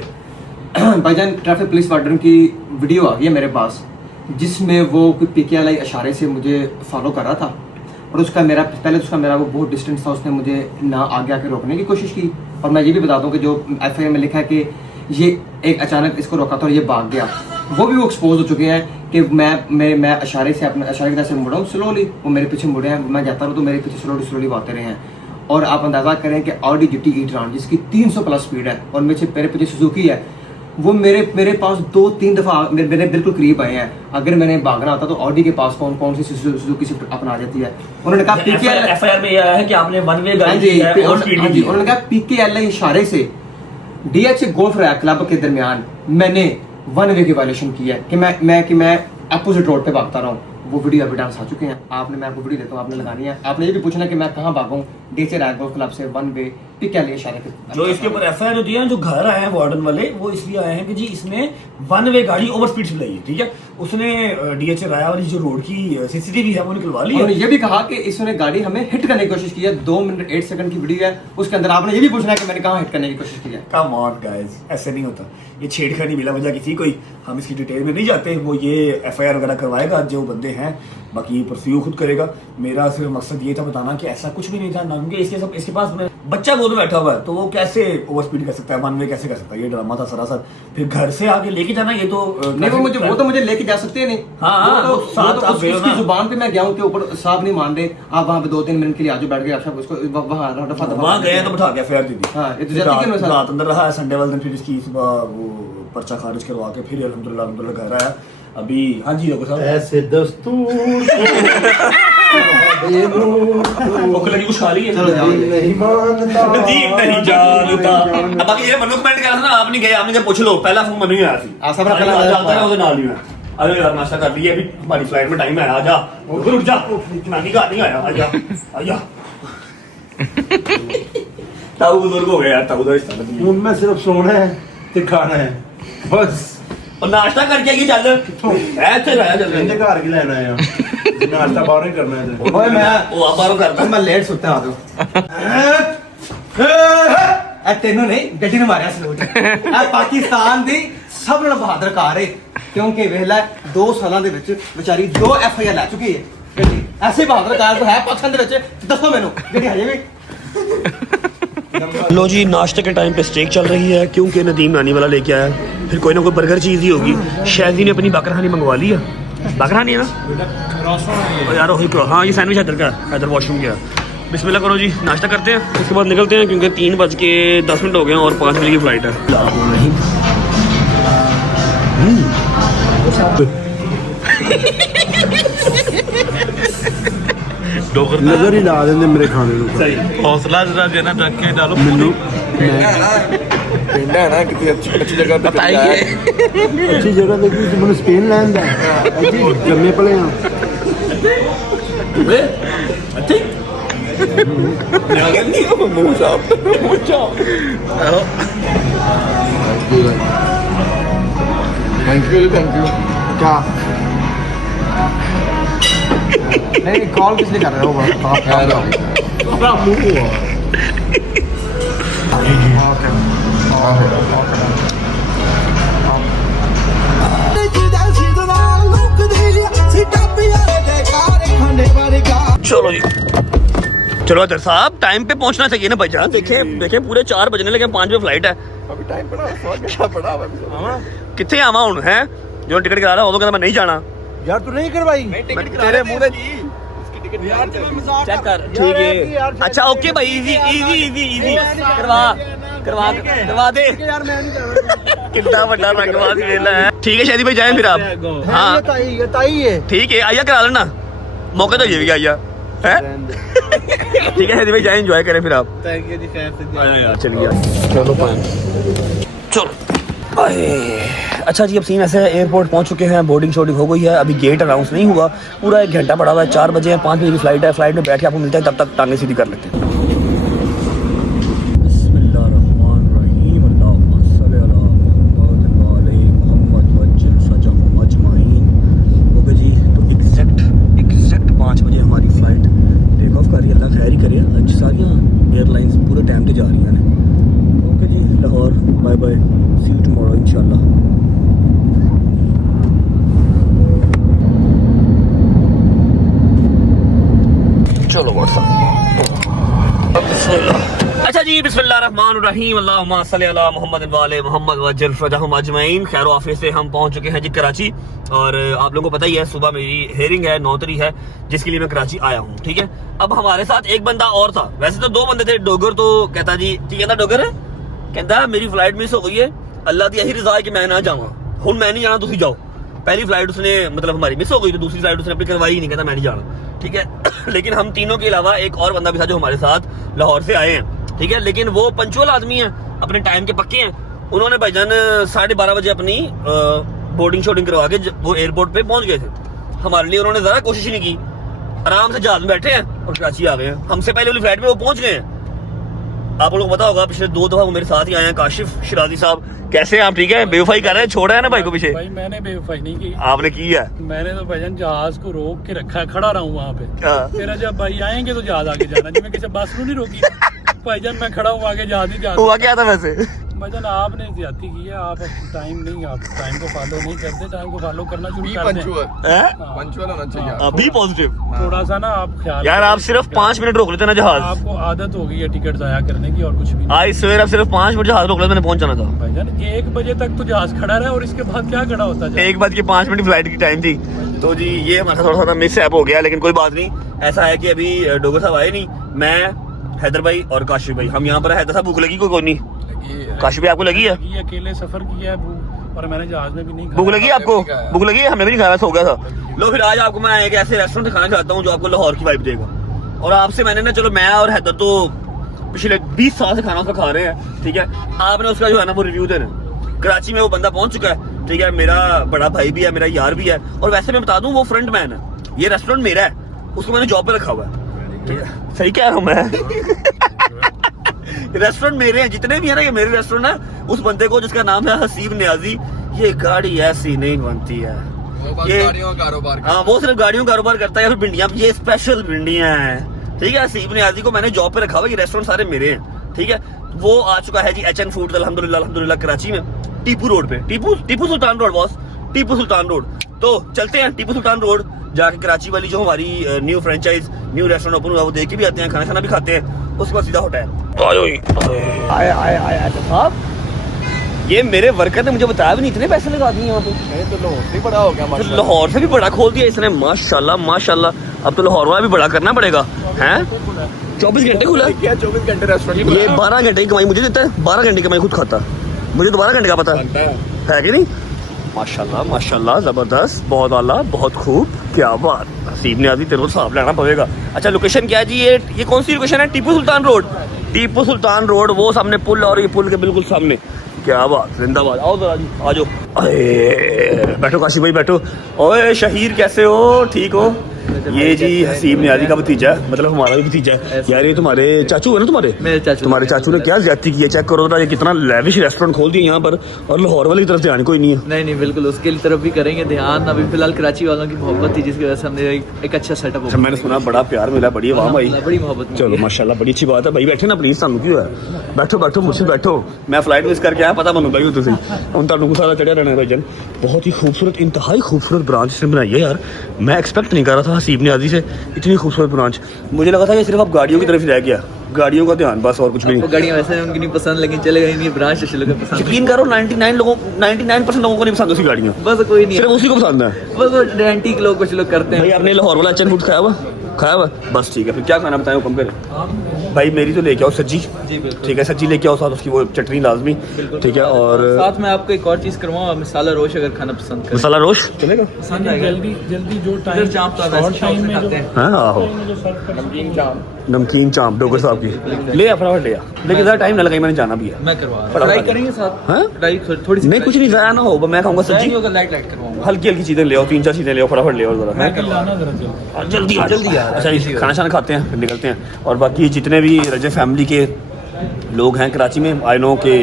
भाईजान ट्रैफिक पुलिस वार्डन की वीडियो आ गई है मेरे पास, जिसमें वो कोई PKI इशारे से मुझे फॉलो कर रहा था, और उसका मेरा पहले तो उसका मेरा वो बहुत डिस्टेंस था, उसने मुझे ना आगे आके रोकने की कोशिश की। और मैं ये भी बता दूं कि जो FIR में लिखा है कि ये एक अचानक इसको रोका था और ये भाग गया, वो भी वो एक्सपोज हो चुके हैं कि मैं इशारे से अपने इशारे की तरह से मुड़ा हूँ स्लोली, वो मेरे पीछे मुड़े हैं, मैं जाता रहूँ तो मेरे पीछे स्लोली वो आते रहे हैं। और आप अंदाज़ा करें कि Audi GT e-tron जिसकी 300 प्लस स्पीड है और मेरे पीछे सुजुकी है, वो मेरे पास 2-3 दफ़ा मेरे बिल्कुल करीब आए हैं। अगर मैंने भागना होता तो ऑडी के पास कौन सी सुजुकी स्विफ्ट अपना जाती है। उन्होंने कहा FIR में ये आया है कि आपने वन वे गाड़ी की है और स्पीड की है। उन्होंने कहा PKI इशारे से DH गोल्फ रैक क्लब के दरमियान मैंने वन वे की वायलेशन की है कि मैं अपोजिट रोड पे भागता रहा हूँ। वो वीडियो अभी डांस आ चुके हैं, मैं आपको वीडियो देता हूँ, आपने लगानी है। आपने ये भी पूछना कि मैं कहाँ भागूँ, DH रैक गोल्फ क्लब से वन वे PKI इशारे के। जो इसके ऊपर FIR होती है, जो घर आए हैं वार्डन वाले, वो इसलिए आए हैं कि जी इसने वन वे गाड़ी ओवर स्पीड चलाई है, ठीक है? उसने DH राया वाली जो रोड की CCTV है वो निकलवा ली है। उन्होंने ये भी कहा कि इसने गाड़ी हमें हिट करने की कोशिश की है। 2 मिनट 8 सेकंड की वीडियो है, उसके अंदर आपने ये भी पूछना है कि मैंने कहाँ हिट करने की कोशिश की है। कम ऑन गाइस, ऐसे नहीं होता, ये छेड़खानी बिला वजह की थी कोई। हम इसकी डिटेल में नहीं जाते, वो ये FIR वगैरह करवाएगा जो बंदे हैं, बाकी परस्यू खुद करेगा। मेरा सिर्फ मकसद ये था बताना कि ऐसा कुछ भी नहीं था ना, क्योंकि इसके पास बच्चा गोद में बैठा हुआ है, तो वो कैसे ओवर स्पीड कर सकता है, वन वे कैसे कर सकता है? ये ड्रामा था सरासर। फिर घर से आगे लेके जाना, ये तो नहीं, वो तो मुझे लेके जा सकते हैं नहीं। हाँ, वो तो उसकी जुबान पे मैं गया हूँ कि ऊपर साहब नहीं मान रहे, आप वहाँ पे 2-3 मिनट के लिए आजू बैठ गए, आप उसको वहाँ गए तो बिठा के FIR दी थी। हाँ, ये तो जाती है रात अंदर रहा है, संडे वाले दिन फिर इसकी सुबह वो पर्चा खारिज करवा के फिर अल्हम्दुलिल्लाह घर आया अभी। हाँ जी डॉक्टर साहब, ऐसे दस्तूर भूख लगी कुछ खा ली है? नहीं मानता, नहीं जानता। बाकी ये मनु कमेंट करा था ना, आप नहीं गए, आपने जब पूछ लो, पहला फोन मनु ही आया थी। उसे नाल ही मैं अरे यार नाश्ता कर लिया, अभी हमारी फ्लाइट में टाइम है, आ जा उठ जा, नानी का नहीं आया, आजा ताऊ बुजुर्ग हो गया यार, ताऊ का रिश्ता नहीं है। उनमें सिर्फ सोना है ते खाना है बस। और नाश्ता करके आइए, चल ऐसे रहा चल इनके घर की लेना है नाश्ता बाहर ही करना है। ओए मैं वो आप बाहरों करता मैं लेट सुत्ता आ दो ए तेनों नहीं गड्डी ने मारिया सलूट ए पाकिस्तान दी सब नाल बहादुर कार है, क्योंकि वेला 2 साਲਾਂ ਦੇ ਵਿੱਚ ਵਿਚਾਰੀ 2 FIR ਲੈ ਚੁੱਕੀ ਹੈ ਗੱਡੀ। ऐसी बहादुर कार तो है पाकिस्तान ਦੇ ਵਿੱਚ, ਦੱਸੋ ਮੈਨੂੰ ਜਿਹੜੀ ਹਜੇ ਵੀ। लो जी, नाश्ते के टाइम पे स्टेक चल रही है क्योंकि नदीम नानी वाला लेके आया, फिर कोई ना कोई बर्गर चीज़ ही होगी। शायदी ने अपनी बकरहानी मंगवा ली है, बकरहानी है ना यार, वही हाँ ये सैंडविच हैदर का, हैदर वॉशरूम गया। बिस्मिल्लाह करो जी, नाश्ता करते हैं, उसके बाद निकलते हैं क्योंकि 3:10 हो गए और 5 बजे की फ्लाइट है। नजर ही ला देंगे मेरे खाने को। सही हौसला जरा देना, रख के डालो मैनू पिंड है ना कितनी अच्छी जगह पे बताइए। अच्छी जगह देखी तो मैंने स्पेन लैंड है जम्मे पले हैं। थैंक यू क्या नहीं कॉल किसने कर रहे हो? चलो जी, चलो अदर साहब, टाइम पे पहुंचना चाहिए ना भाईजान। देखे पूरे 4 बजने लगे, 5 बजे फ्लाइट है। अभी टाइम पड़ा कितने आवा हूं है जो टिकट करा रहा, उदों कहता मैं नहीं जाना। यार तू नहीं करवाई तेरे मुंह में चेक कर, ठीक है अच्छा ओके भाई, इजी करवा दे यार मैं नहीं जाना। कितना बड़ा रंगबाज वेला है। ठीक है शादी भाई, जाए फिर आप। हाँ ये ताई है ठीक है, आइया करा लेना, मौके तो ये भी आइया है। ठीक है शादी भाई, जाए एंजॉय करें फिर आप। थैंक यू जी, खैर से चलिए चलो चलो अच्छा जी, अब सीन ऐसे है, एयरपोर्ट पहुंच चुके हैं, बोर्डिंग शोर्डिंग हो गई है, अभी गेट अनाउंस नहीं हुआ, पूरा 1 घंटा पड़ा हुआ है, 4 बजे है, 5 बजे की फ़्लाइट है, फ्लाइट में बैठ के आपको मिलता है, तब तक टांगे सीधी कर लेते हैं। ओके जी, तो एग्जैक्ट 5 बजे हमारी फ़्लाइट टेक ऑफ कर रही है, अल्लाह खैर ही करे, अच्छी सारी एयरलाइंस पूरे टाइम पे जा रही हैं। ओके जी, Lahore bye bye, see you tomorrow इंशाल्लाह। चलो अच्छा जी, बिस्मिल्लाहिर्रहमानिर्रहीम, अल्लाहुम्मा सल्ली अला मुहम्मद वाले मोहम्मद वज्जल फरजहुम अजमईन। खैर आफियत से हम पहुंच चुके हैं जी कराची, और आप लोगों को पता ही है सुबह मेरी हेयरिंग है, 9 तारीख है, जिसके लिए मैं कराची आया हूँ। ठीक है, अब हमारे साथ एक बंदा और था, वैसे तो 2 बंदे थे। डोगर तो कहता जी की कहता डोगर कहता मेरी फ्लाइट मिस हो गई है, अल्लाह की यही रजा है कि मैं ना जाऊँ, हूँ मैं नहीं जाना, तुम जाओ। पहली फ्लाइट उसने मतलब हमारी मिस हो गई, तो दूसरी फ्लाइट उसने अपनी करवाई नहीं, कहता मैं नहीं जाना। ठीक है लेकिन हम तीनों के अलावा एक और बंदा भी था जो हमारे साथ लाहौर से आए हैं। ठीक है, लेकिन वो पंचुअल आदमी है, अपने टाइम के पक्के हैं। उन्होंने भाईजान 12:30 बजे अपनी बोर्डिंग शोर्डिंग करवा के वो एयरपोर्ट पे पहुंच गए थे। हमारे लिए उन्होंने जरा कोशिश ही नहीं की, आराम से जहाज में बैठे हैं और कराची आ गए हैं। हमसे पहले वाली फ्लाइट में वो पहुंच गए हैं। आप लोगों को पता होगा पिछले 2 दफा वो मेरे साथ ही आए हैं। काशिफ शिराजी साहब, कैसे हैं आप? ठीक है, बेवफाई कर रहे हैं, छोड़ रहे हैं ना भाई को पीछे? भाई मैंने बेवफाई नहीं की, आपने की है। मैंने तो भाईजान जहाज को रोक के रखा है, खड़ा रहा हूँ वहाँ पे। क्या? मेरा जब भाई आएंगे तो जहाज आगे जाना, जी मैं किसी बस को नहीं रोकी भाईजान, मैं खड़ा हूँ आगे, जहाज ही जहाज। हुआ क्या था वैसे? भाईजान आपने ज्यादती की है, आप टाइम को फॉलो नहीं करते, टाइम को फॉलो करना शुरू कर दें। पंचुअल होना चाहिए। अभी पॉजिटिव थोड़ा सा ना आप ख्याल यार, आप सिर्फ 5 मिनट रोक लेते ना जहाज। आपको आदत हो गई है टिकट जाया करने की और कुछ भी नहीं। आज सवेरे आप सिर्फ 5 मिनट जहाज रोक लेते, मैंने पहुंच जाना था। भाईजान 1 बजे तक तो जहाज खड़ा रहा और इसके बाद क्या खड़ा होता है? 1 बज के 5 मिनट फ्लाइट की टाइम थी। तो जी ये हमारा थोड़ा सा मिस हो गया, लेकिन कोई बात नहीं। ऐसा है कि अभी डोगर साहब आए नहीं, मैं, हैदर भाई और काशिफ भाई, हम यहाँ पर। हैदर साहब भूख लगी? कोई नहीं। काशिफ भाई आपको लगी है? अकेले सफर किया है और मैंने जहाज में भी नहीं खाया। भूख लगी आपको? भूख लगी है? हमें भी नहीं खाया, सो गया था। लो फिर आज आपको मैं एक ऐसे रेस्टोरेंट से खाना खिलाता हूँ जो आपको लाहौर की वाइब देगा। और आपसे मैंने ना, चलो मैं और हैदर तो पिछले 20 साल से खाना उसका खा रहे हैं। ठीक है, आपने उसका जो है ना वो रिव्यू देना। कराची में वो बंदा पहुंच चुका है। ठीक है, मेरा बड़ा भाई भी है, मेरा यार भी है, और वैसे मैं बता दूं वो फ्रंट मैन है। ये रेस्टोरेंट मेरा है, उसको मैंने जॉब पे रखा हुआ है। ठीक है, सही कह रहा हूँ मैं रेस्टोरेंट मेरे हैं, जितने भी है ना ये मेरे रेस्टोरेंट है। उस बंदे को जिसका नाम है हसीब नियाजी, ये गाड़ी ऐसी नहीं बनती है, ये गाड़ियों का कारोबार, हाँ वो सिर्फ गाड़ियों का कारोबार करता है, या फिर भिंडियां, ये स्पेशल भिंडियां हैं। ठीक है, हसीब नियाजी को मैंने जॉब पे रखा हुआ, ये रेस्टोरेंट सारे मेरे हैं। ठीक है, वो आ चुका है जी HN फूड अल्हम्दुलिल्लाह कराची में, टीपू रोड पे, Tipu Sultan road boss, Tipu Sultan road. तो चलते हैं टीपू सुल्तान रोड, जाके कराची वाली जो हमारी new franchise new restaurant open हुआ वो देख के भी आते हैं, खाना भी खाते हैं, उसके बाद सीधा होटल। आए साहब, ये मेरे वर्कर ने मुझे बताया भी नहीं, इतने पैसे लगा दिए यहाँ पे। तो लाहौर से बड़ा हो गया, तो लाहौर से भी बड़ा खोल दिया इसने, माशाल्लाह माशाल्लाह। अब तो लाहौर वाला भी बड़ा करना पड़ेगा, हैं? 24 घंटे खुला है क्या? 24 घंटे रेस्टोरेंट ये 12 घंटे की कमाई मुझे देता है, 12 घंटे की कमाई खुद खाता, मुझे तो 12 घंटे का पता है कि नहीं? माशाल्लाह माशाल्लाह, जबरदस्त, बहुत आला, बहुत खूब, क्या बात। हसीब ने आदि तेरे को साफ लेना पड़ेगा। अच्छा लोकेशन क्या है जी? ये कौन सी लोकेशन है? टीपू सुल्तान रोड, टीपू सुल्तान रोड, वो सामने पुल, और ये पुल के बिल्कुल सामने। क्या बात, जिंदाबाद। आओ जरा जी, आ जाओ। बैठो काशिफ भाई बैठो। ओए शहीर कैसे हो? ठीक हो? ये जी हसीब नियाजी का भतीजा है, मतलब हमारा भी भतीजा है यार। ये तुम्हारे चाचू है ना? तुम्हारे चाचू ने क्या ज्यादती की है, चेक करो ना, ये कितना लेविश रेस्टोरेंट खोल दिया यहाँ पर, और लाहौर वाली तरफ ध्यान कोई नहीं है। नहीं बिल्कुल, उसके तरफ भी करेंगे ध्यान। अभी फिलहाल कराची वालों की मोहब्बत थी, जिसकी वजह से हमने एक अच्छा सेटअप। अच्छा, मैंने सुना बड़ा प्यार मिला, बड़ी आवाम आई, बड़ी मोहब्बत। चलो माशाल्लाह, बड़ी अच्छी बात है भाई। बैठे ना प्लीज, सानू क्यों है? बैठो बैठो, मुझसे बैठो, मैं फ्लाइट मिस करके आया, पता बनू भाई तुम हम तुम सारा चढ़िया रहना भाई जन। बहुत ही खूबसूरत, इंतहाई खूबसूरत ब्रांच इसने बनाई है यार। मैं एक्सपेक्ट नहीं कर रहा था हसीब नियाजी से इतनी खूबसूरत ब्रांच। मुझे लगा था कि सिर्फ अब गाड़ियों की तरफ ही रह गया, गाड़ियों का ध्यान बस, और कुछ भी नहीं। गाड़ियाँ वैसे उनकी नहीं पसंद, लेकिन चले गई नहीं ब्रांच पसंद। यकीन करो 99% लोगों को नहीं पसंद उसकी गाड़ियाँ, बस कोई नहीं, सिर्फ उसी को पसंद है। बस वो एंटीक लोग कुछ लोग करते हैं। भाई आपने लाहौर वाला HN फूड खाया हुआ? बस ठीक है, फिर क्या खाना बताएं, हुक्म करें। भाई मेरी तो लेके आओ सज्जी, जी बिल्कुल। ठीक है सज्जी लेके आओ, साथ उसकी वो चटनी लाजमी, ठीक है। और साथ में आपको एक और चीज़ करवाऊँ, मसाला रोश अगर खाना पसंद करें। मसाला रोश चलेगा? पसंद आएगा। जल्दी जल्दी जो इधर टाइम चाप तो वैसे शौक से खाते हैं। हाँ आहो, जो सर्व कर नमकीन चाँप डोगर साहब की ले आ, फटाफट ले आ, लेकिन ज़्यादा टाइम ना लगे, मैंने जाना भी है। मैं करवा बड़ा ट्राई वाला। करेंगे साथ। हाँ? ट्राई थोड़ी सी नहीं कुछ नहीं, ज़्यादा ना हो, मैं खाऊंगा नहीं सब्जी, होगा, लाइट लाइट करवाऊंगा। हल्की हल्की चीज़ें ले आओ, 3-4 चीज़ें ले आओ, फटाफट ले आओ जरा। मैं करवा लाना जरा जल्दी। जल्दी आ जल्दी आ। अच्छा जी, खाना शाना खाते हैं फिर निकलते हैं। और बाकी जितने भी रजब फैमिली के लोग हैं कराची में, आई नो के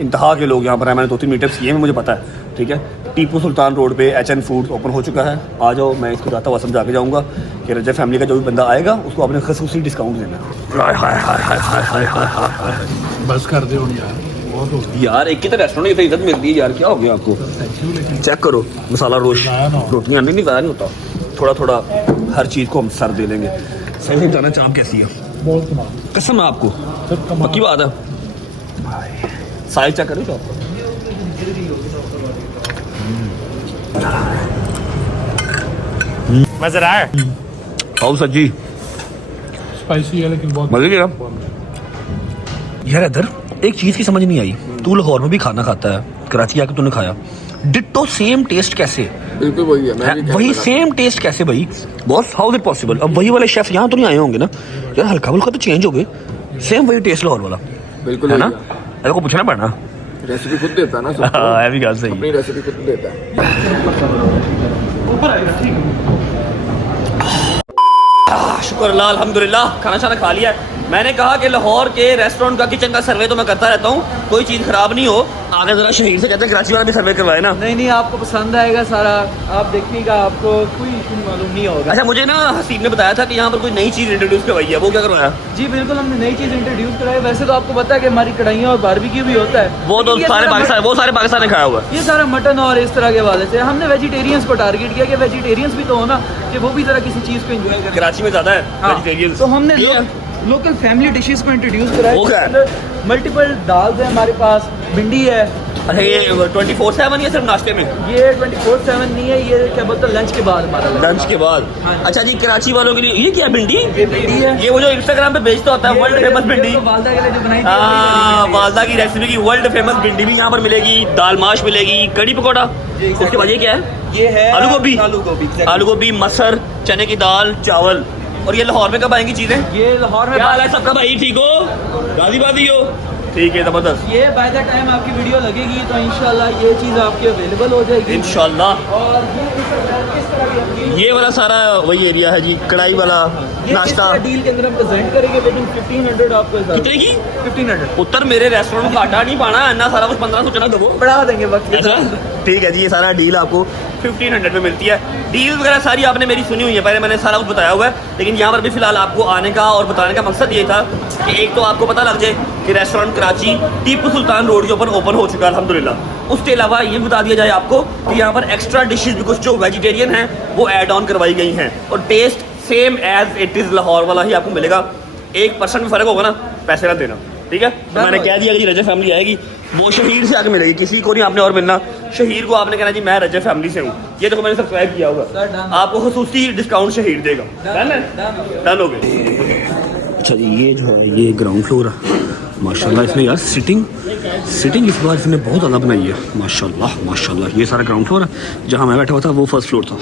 इंतहा के लोग यहाँ पर हैं, मैंने 2-3 मीटअप्स किए हैं, मुझे पता है, ठीक है। टीपू सुल्तान रोड पे HN फूड्स ओपन हो चुका है, आ जाओ। मैं इसको जाता हुआ समझा के जाऊँगा कि रजब फैमिली का जो भी बंदा आएगा उसको आपने खसूसी डिस्काउंट देना है। हाय हाय हाय हाय हाय हाय हाय हाय। बस कर दे यार, बहुत हो गया। यार एक ही तो रेस्टोरेंट की इज्जत मिलती है यार, क्या हो गया आपको? चेक करो मसाला रोश, रोटियाँ नहीं ज़्यादा नहीं होता, थोड़ा थोड़ा हर चीज़ को हम सर दे लेंगे। सही से बताना चाँप कैसी है? बहुत कमाल। कसम है आपको, पक्की बात है। साइज चेक करें तो आपको मजा रहा है। खाओ सज्जी, स्पाइसी है लेकिन बहुत मजे किया यार। इधर एक चीज़ की समझ नहीं आई, तू लाहौर में भी खाना खाता है, कराची आके तूने खाया, डिट्टो सेम टेस्ट कैसे? बिल्कुल वही है, मैं भी वही सेम टेस्ट कैसे भाई? Boss how is it possible? अब वही वाले शेफ यहाँ तो नहीं आए होंगे ना यार, हल्का फुल्का तो चेंज हो गए, सेम वही टेस्ट लाहौर वाला, बिल्कुल है ना? अरे को पूछना पड़ना, रेसिपी खुद देता है ना सबको, हाँ भी गल सही। अपनी रेसिपी खुद देता है। शुक्र अल्लाह अल्हम्दुलिल्लाह, खाना शाना खा लिया। मैंने कहा कि लाहौर के रेस्टोरेंट का किचन का सर्वे तो मैं करता रहता हूँ, कोई चीज़ खराब नहीं हो। आगे जरा शहीर से कहते हैं कराची वाला भी सर्वे करवाए ना। नहीं नहीं, आपको पसंद आएगा सारा, आप देखिएगा, आपको कोई इशू मालूम नहीं होगा। अच्छा मुझे ना हसीब ने बताया था कि यहाँ पर कोई नई चीज़ इंट्रोड्यूस करवाई है, वो क्या करवाया? जी बिल्कुल, हमने नई चीज़ इंट्रोड्यूस कराई। वैसे तो आपको पता है कि हमारी कढ़ाइयाँ और बारबेक्यू भी होता है, वो तो लेकिन ये सारे सारा पाकिस्तान, वो सारे पाकिस्तान ने खाया हुआ है। ये सारा मटन और इस तरह के वाले से हमने वेजिटेरियंस को टारगेट किया कि वेजिटेरियंस भी तो हो ना, कि वो भी जरा किसी चीज़ को एंजॉय करें। कराची में ज़्यादा है हाँ, वेजिटेरियन, तो हमने लोकल फैमिली डिशेस को इंट्रोड्यूस वो क्या है? कराया। मल्टीपल दाल है हमारे पास, भिंडी है। अच्छा ये 24/7 या सिर्फ नाश्ते में? ये 24/7 नहीं है, ये क्या बोलते हैं लंच के बाद हमारा लंच के बाद। हाँ। अच्छा जी, कराची वालों के लिए ये क्या भिंडी? ये भिंडी है। ये वो जो इंस्टाग्राम पे बेचता होता है, वर्ल्ड फेमस भिंडी। तो वालदा के लिए जो बनाई थी, हाँ, वही वाली वालदा की रेसिपी की वर्ल्ड फेमस भिंडी भी यहाँ पर मिलेगी, दाल माश मिलेगी, कड़ी पकौड़ा। उसके बाद ये क्या है? भिंडी। ये है आलू गोभी। आलू गोभी exactly। आलू गोभी, मसर, चने की दाल, चावल। और ये लाहौर में कब आएंगी चीजें? ये लाहौर में क्या हाल है सबका भाई, ठीक हो? राजी बाजी हो? ठीक है, जबरदस्त। ये बाय द टाइम आपकी वीडियो लगेगी तो इंशाल्लाह ये चीज़ आपकी अवेलेबल हो जाएगी इंशाल्लाह। और ये इस तरह की आपकी ये वाला सारा वही एरिया है जी, कढ़ाई वाला नाश्ता। डील के अंदर हम प्रेजेंट करेंगे, लेकिन 1500 आपको कितने की? 1500 उत्तर मेरे रेस्टोरेंट का आटा नहीं पाना, अन्ना सारा कुछ 1500 चना दो। बढ़ा देंगे वक्त। ऐसा ठीक है जी, ये सारा डील आपको 1500 में मिलती है। डील वगैरह सारी आपने मेरी सुनी हुई है, पहले मैंने सारा कुछ बताया हुआ है, लेकिन यहाँ पर भी फिलहाल आपको आने का और बताने का मकसद ये था कि एक तो आपको पता लग जाए कि रेस्टोरेंट कराची टीपू सुल्तान रोड के ऊपर ओपन हो चुका है अल्हम्दुलिल्लाह। उसके अलावा ये बता दिया जाए आपको कि यहाँ पर एक्स्ट्रा डिशेज भी कुछ जो वेजिटेरियन हैं वो ऐड ऑन करवाई गई हैं, और taste same as it is Lahore वाला ही आपको मिलेगा। 1% भी फ़र्क होगा ना, पैसे ना देना, ठीक है? तो मैंने कह दिया कि रजब फैमिली आएगी वो शहीर से आके मिलेगी, किसी को नहीं आपने और मिलना। शहीर को आपने कहना जी मैं रजब फैमिली से हूँ, ये तो मैंने सब्सक्राइब किया होगा, आपको खसूसी डिस्काउंट शहीर देगा। डन हो गए। अच्छा जी, ये जो है ये ग्राउंड फ्लोर है माशाल्लाह। इसने यार सिटिंग इस बार इसने बहुत ज़्यादा बनाई है माशाल्लाह माशाल्लाह। ये सारा ग्राउंड फ्लोर है, जहाँ मैं बैठा हुआ था वो फर्स्ट फ्लोर था।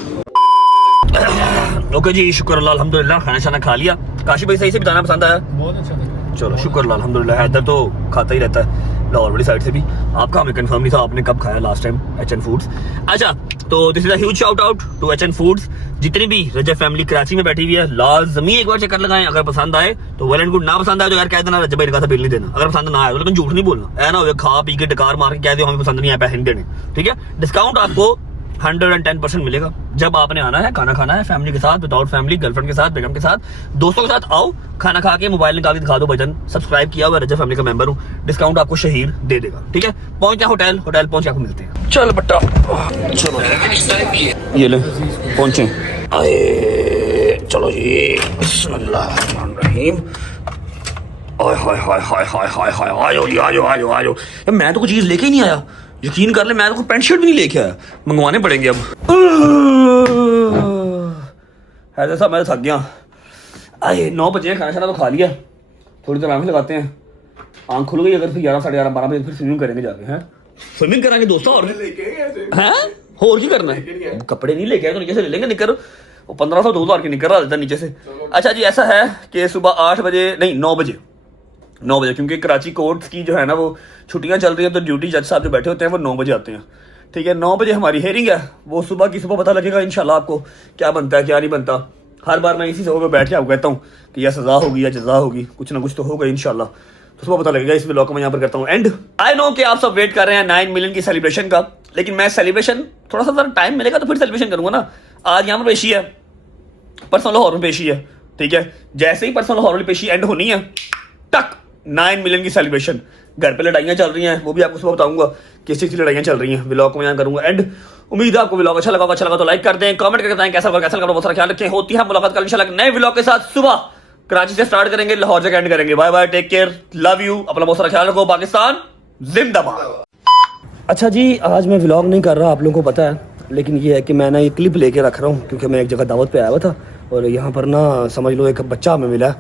ओके जी, शुक्र अल्लाह अल्हम्दुलिल्लाह, खाना शाना खा लिया। काशी भाई सही से बताना पसंद आया? बहुत अच्छा था। चलो शुक्र अल्लाह अल्हम्दुलिल्लाह। हैदर तो खाता ही रहता है लाहौर वाली साइड से भी। आपका हमें कंफर्म नहीं था आपने कब खाया लास्ट टाइम HN फूड्स। अच्छा, तो this is a huge shout out to HN foods. जितनी भी रजब फैमिली कराची में बैठी हुई है, लाजमी एक बार चक्कर लगाएं। अगर पसंद आए तो वेल एंड गुड, ना पसंद आए तो यार कह देना रजब भाई का था बिल नहीं देना। अगर पसंद ना आए तो लेकिन झूठ नहीं बोलना, है ना, खा पी के डकार मार के कह दो हमें पसंद नहीं आया, पैसे नहीं देने, ठीक है? डिस्काउंट आपको 110% मिलेगा जब आपने आना है, खाना खाना है फैमिली के साथ, विदाउट फैमिली, गर्लफ्रेंड के साथ, बेगम के साथ, दोस्तों के साथ आओ, खाना खा के मोबाइल निकाल के दिखा दो बटन, सब्सक्राइब किया हुआ, रजब फैमिली का मेंबर हूँ, डिस्काउंट आपको शहीर दे देगा, ठीक है? पहुंच जाए होटल पहुंच के आपको मिलते हैं। चल बट्टा, चलो ये ले पहुंचे, आए चलो जी, बिस्मिल्लाहिर्रहमानिर्रहीम। हाय हाय हाय हाय हाय हाय हाय, आजो जी आजो आजो आजो। मैं तो कोई चीज़ लेके ही नहीं आया, यकीन कर ले, मैं तो कोई पैंट शर्ट भी नहीं लेके आया, मंगवाने पड़ेंगे अब। ऐसा सब मैं थक गया। आए 9 बजे खाना शाना तो खा लिया, थोड़ी देर आंखें लगाते हैं, आंख खुल गई अगर फिर 11 साढ़े 11 12 बजे फिर स्विमिंग करेंगे जाके हैं, स्विमिंग कराएंगे दोस्तों। और और की करना है, कपड़े नहीं लेके आए तो नीचे से ले लेंगे निकर, वो 1500 2000 की निकर रहा देता नीचे से। अच्छा जी ऐसा है कि सुबह 8 बजे नहीं 9 बजे क्योंकि कराची कोर्ट्स की जो है ना वो छुट्टियां चल रही हैं, तो ड्यूटी जज साहब जो बैठे होते हैं वो 9 बजे आते हैं, ठीक है। 9 बजे हमारी हेयरिंग है, वो सुबह की सुबह पता लगेगा इंशाल्लाह आपको क्या बनता है क्या नहीं बनता। हर बार मैं इसी जगह पे बैठ के आपको कहता हूँ कि या सजा होगी या जजा होगी, कुछ ना कुछ तो होगा इंशाल्लाह, तो सुबह पता लगेगा। इस व्लॉग को मैं यहाँ पर करता हूँ एंड। आई नो कि आप सब वेट कर रहे हैं 9 मिलियन की सेलिब्रेशन का, लेकिन मैं सेलिब्रेशन थोड़ा सा टाइम मिलेगा तो फिर सेलिब्रेशन करूंगा ना। आज यहाँ पर पेशी है, परसों लाहौर में पेशी है, ठीक है। जैसे ही परसों लाहौर वाली पेशी एंड होनी है, टक 9 मिलियन की सेलिब्रेशन। घर पे लड़ाइयाँ चल रही हैं, वो भी आपको सुबह बताऊंगा किस चीज़ की लड़ाइयाँ चल रही हैं, व्लॉग को मैं यहाँ करूंगा एंड। उम्मीद है आपको व्लॉग अच्छा लगा तो लाइक कर दें, कमेंट करके बताएं कैसा लगा, बहुत सारा ख्याल रखें। होती है मुलाकात कल इंशाल्लाह नए व्लॉग के साथ। सुबह कराची से स्टार्ट करेंगे, लाहौर से एंड करेंगे। Bye bye, take care, love you, अपना बहुत सारा ख्याल रखो, पाकिस्तान जिंदाबाद। अच्छा जी आज मैं व्लॉग नहीं कर रहा, आप लोगों को पता है, लेकिन ये है कि मैं ना ये क्लिप लेके रख रहा हूँ क्योंकि मैं एक जगह दावत पे आया हुआ था और यहाँ पर ना समझ लो एक बच्चा हमें मिला,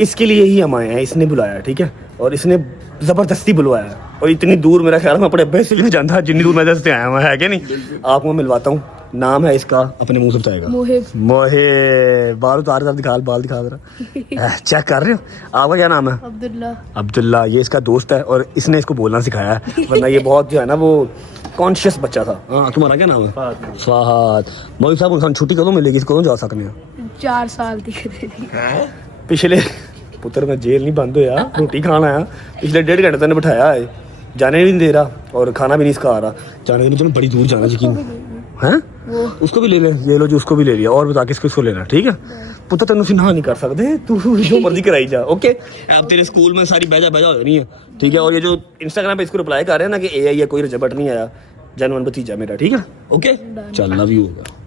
इसके लिए ही हम आए हैं, इसने बुलाया, ठीक है। और इसने ज़बरदस्ती बुलवाया है और इतनी दूर मेरा ख्याल मैं अपने अब्बे से नहीं जानता जितनी दूर मैं दस्ते आया हुआ है कि नहीं। आपको मैं मिलवाता हूँ, नाम है इसका, अपने मुंह से बताएगा। मोहिब, बाल उतार कर दिखा, बाल दिखा जरा, चेक कर रहे हो। आपका क्या नाम है? अब्दुल्ला। ये इसका दोस्त है और इसने इसको बोलना सिखाया है, वरना ये बहुत जो है ना वो कॉन्शियस बच्चा था। हाँ तुम्हारा क्या नाम है? फहद। मोहिब साहब इंसान छुट्टी कदों मिलेगी, इसको जा सकते हैं? 4 साल दी पिछले पुत्र मैं जेल नहीं बंद होया, रोटी खाना आया, पिछले 1.5 घंटे तक बिठाया है, जाने भी नहीं दे रहा और खाना भी नहीं इसका आ रहा। जाने के लिए बड़ी दूर जाना यकीन है, उसको भी ले ले, ये लो जो उसको भी ले लिया। और बता किसको इसको लेना, ठीक है। पुत्र तेन ना नहीं कर सकते, तू जो मर्जी कराई जा, ओके। अब तेरे स्कूल में सारी बेजा हो जानी है, ठीक है। और ये जो इंस्टाग्राम पे इसको रिप्लाई कर रहे हैं ना कि AI है, कोई रिजल्ट नहीं आया, जनवन भतीजा मेरा, ठीक है, ओके। चल लव यू होगा।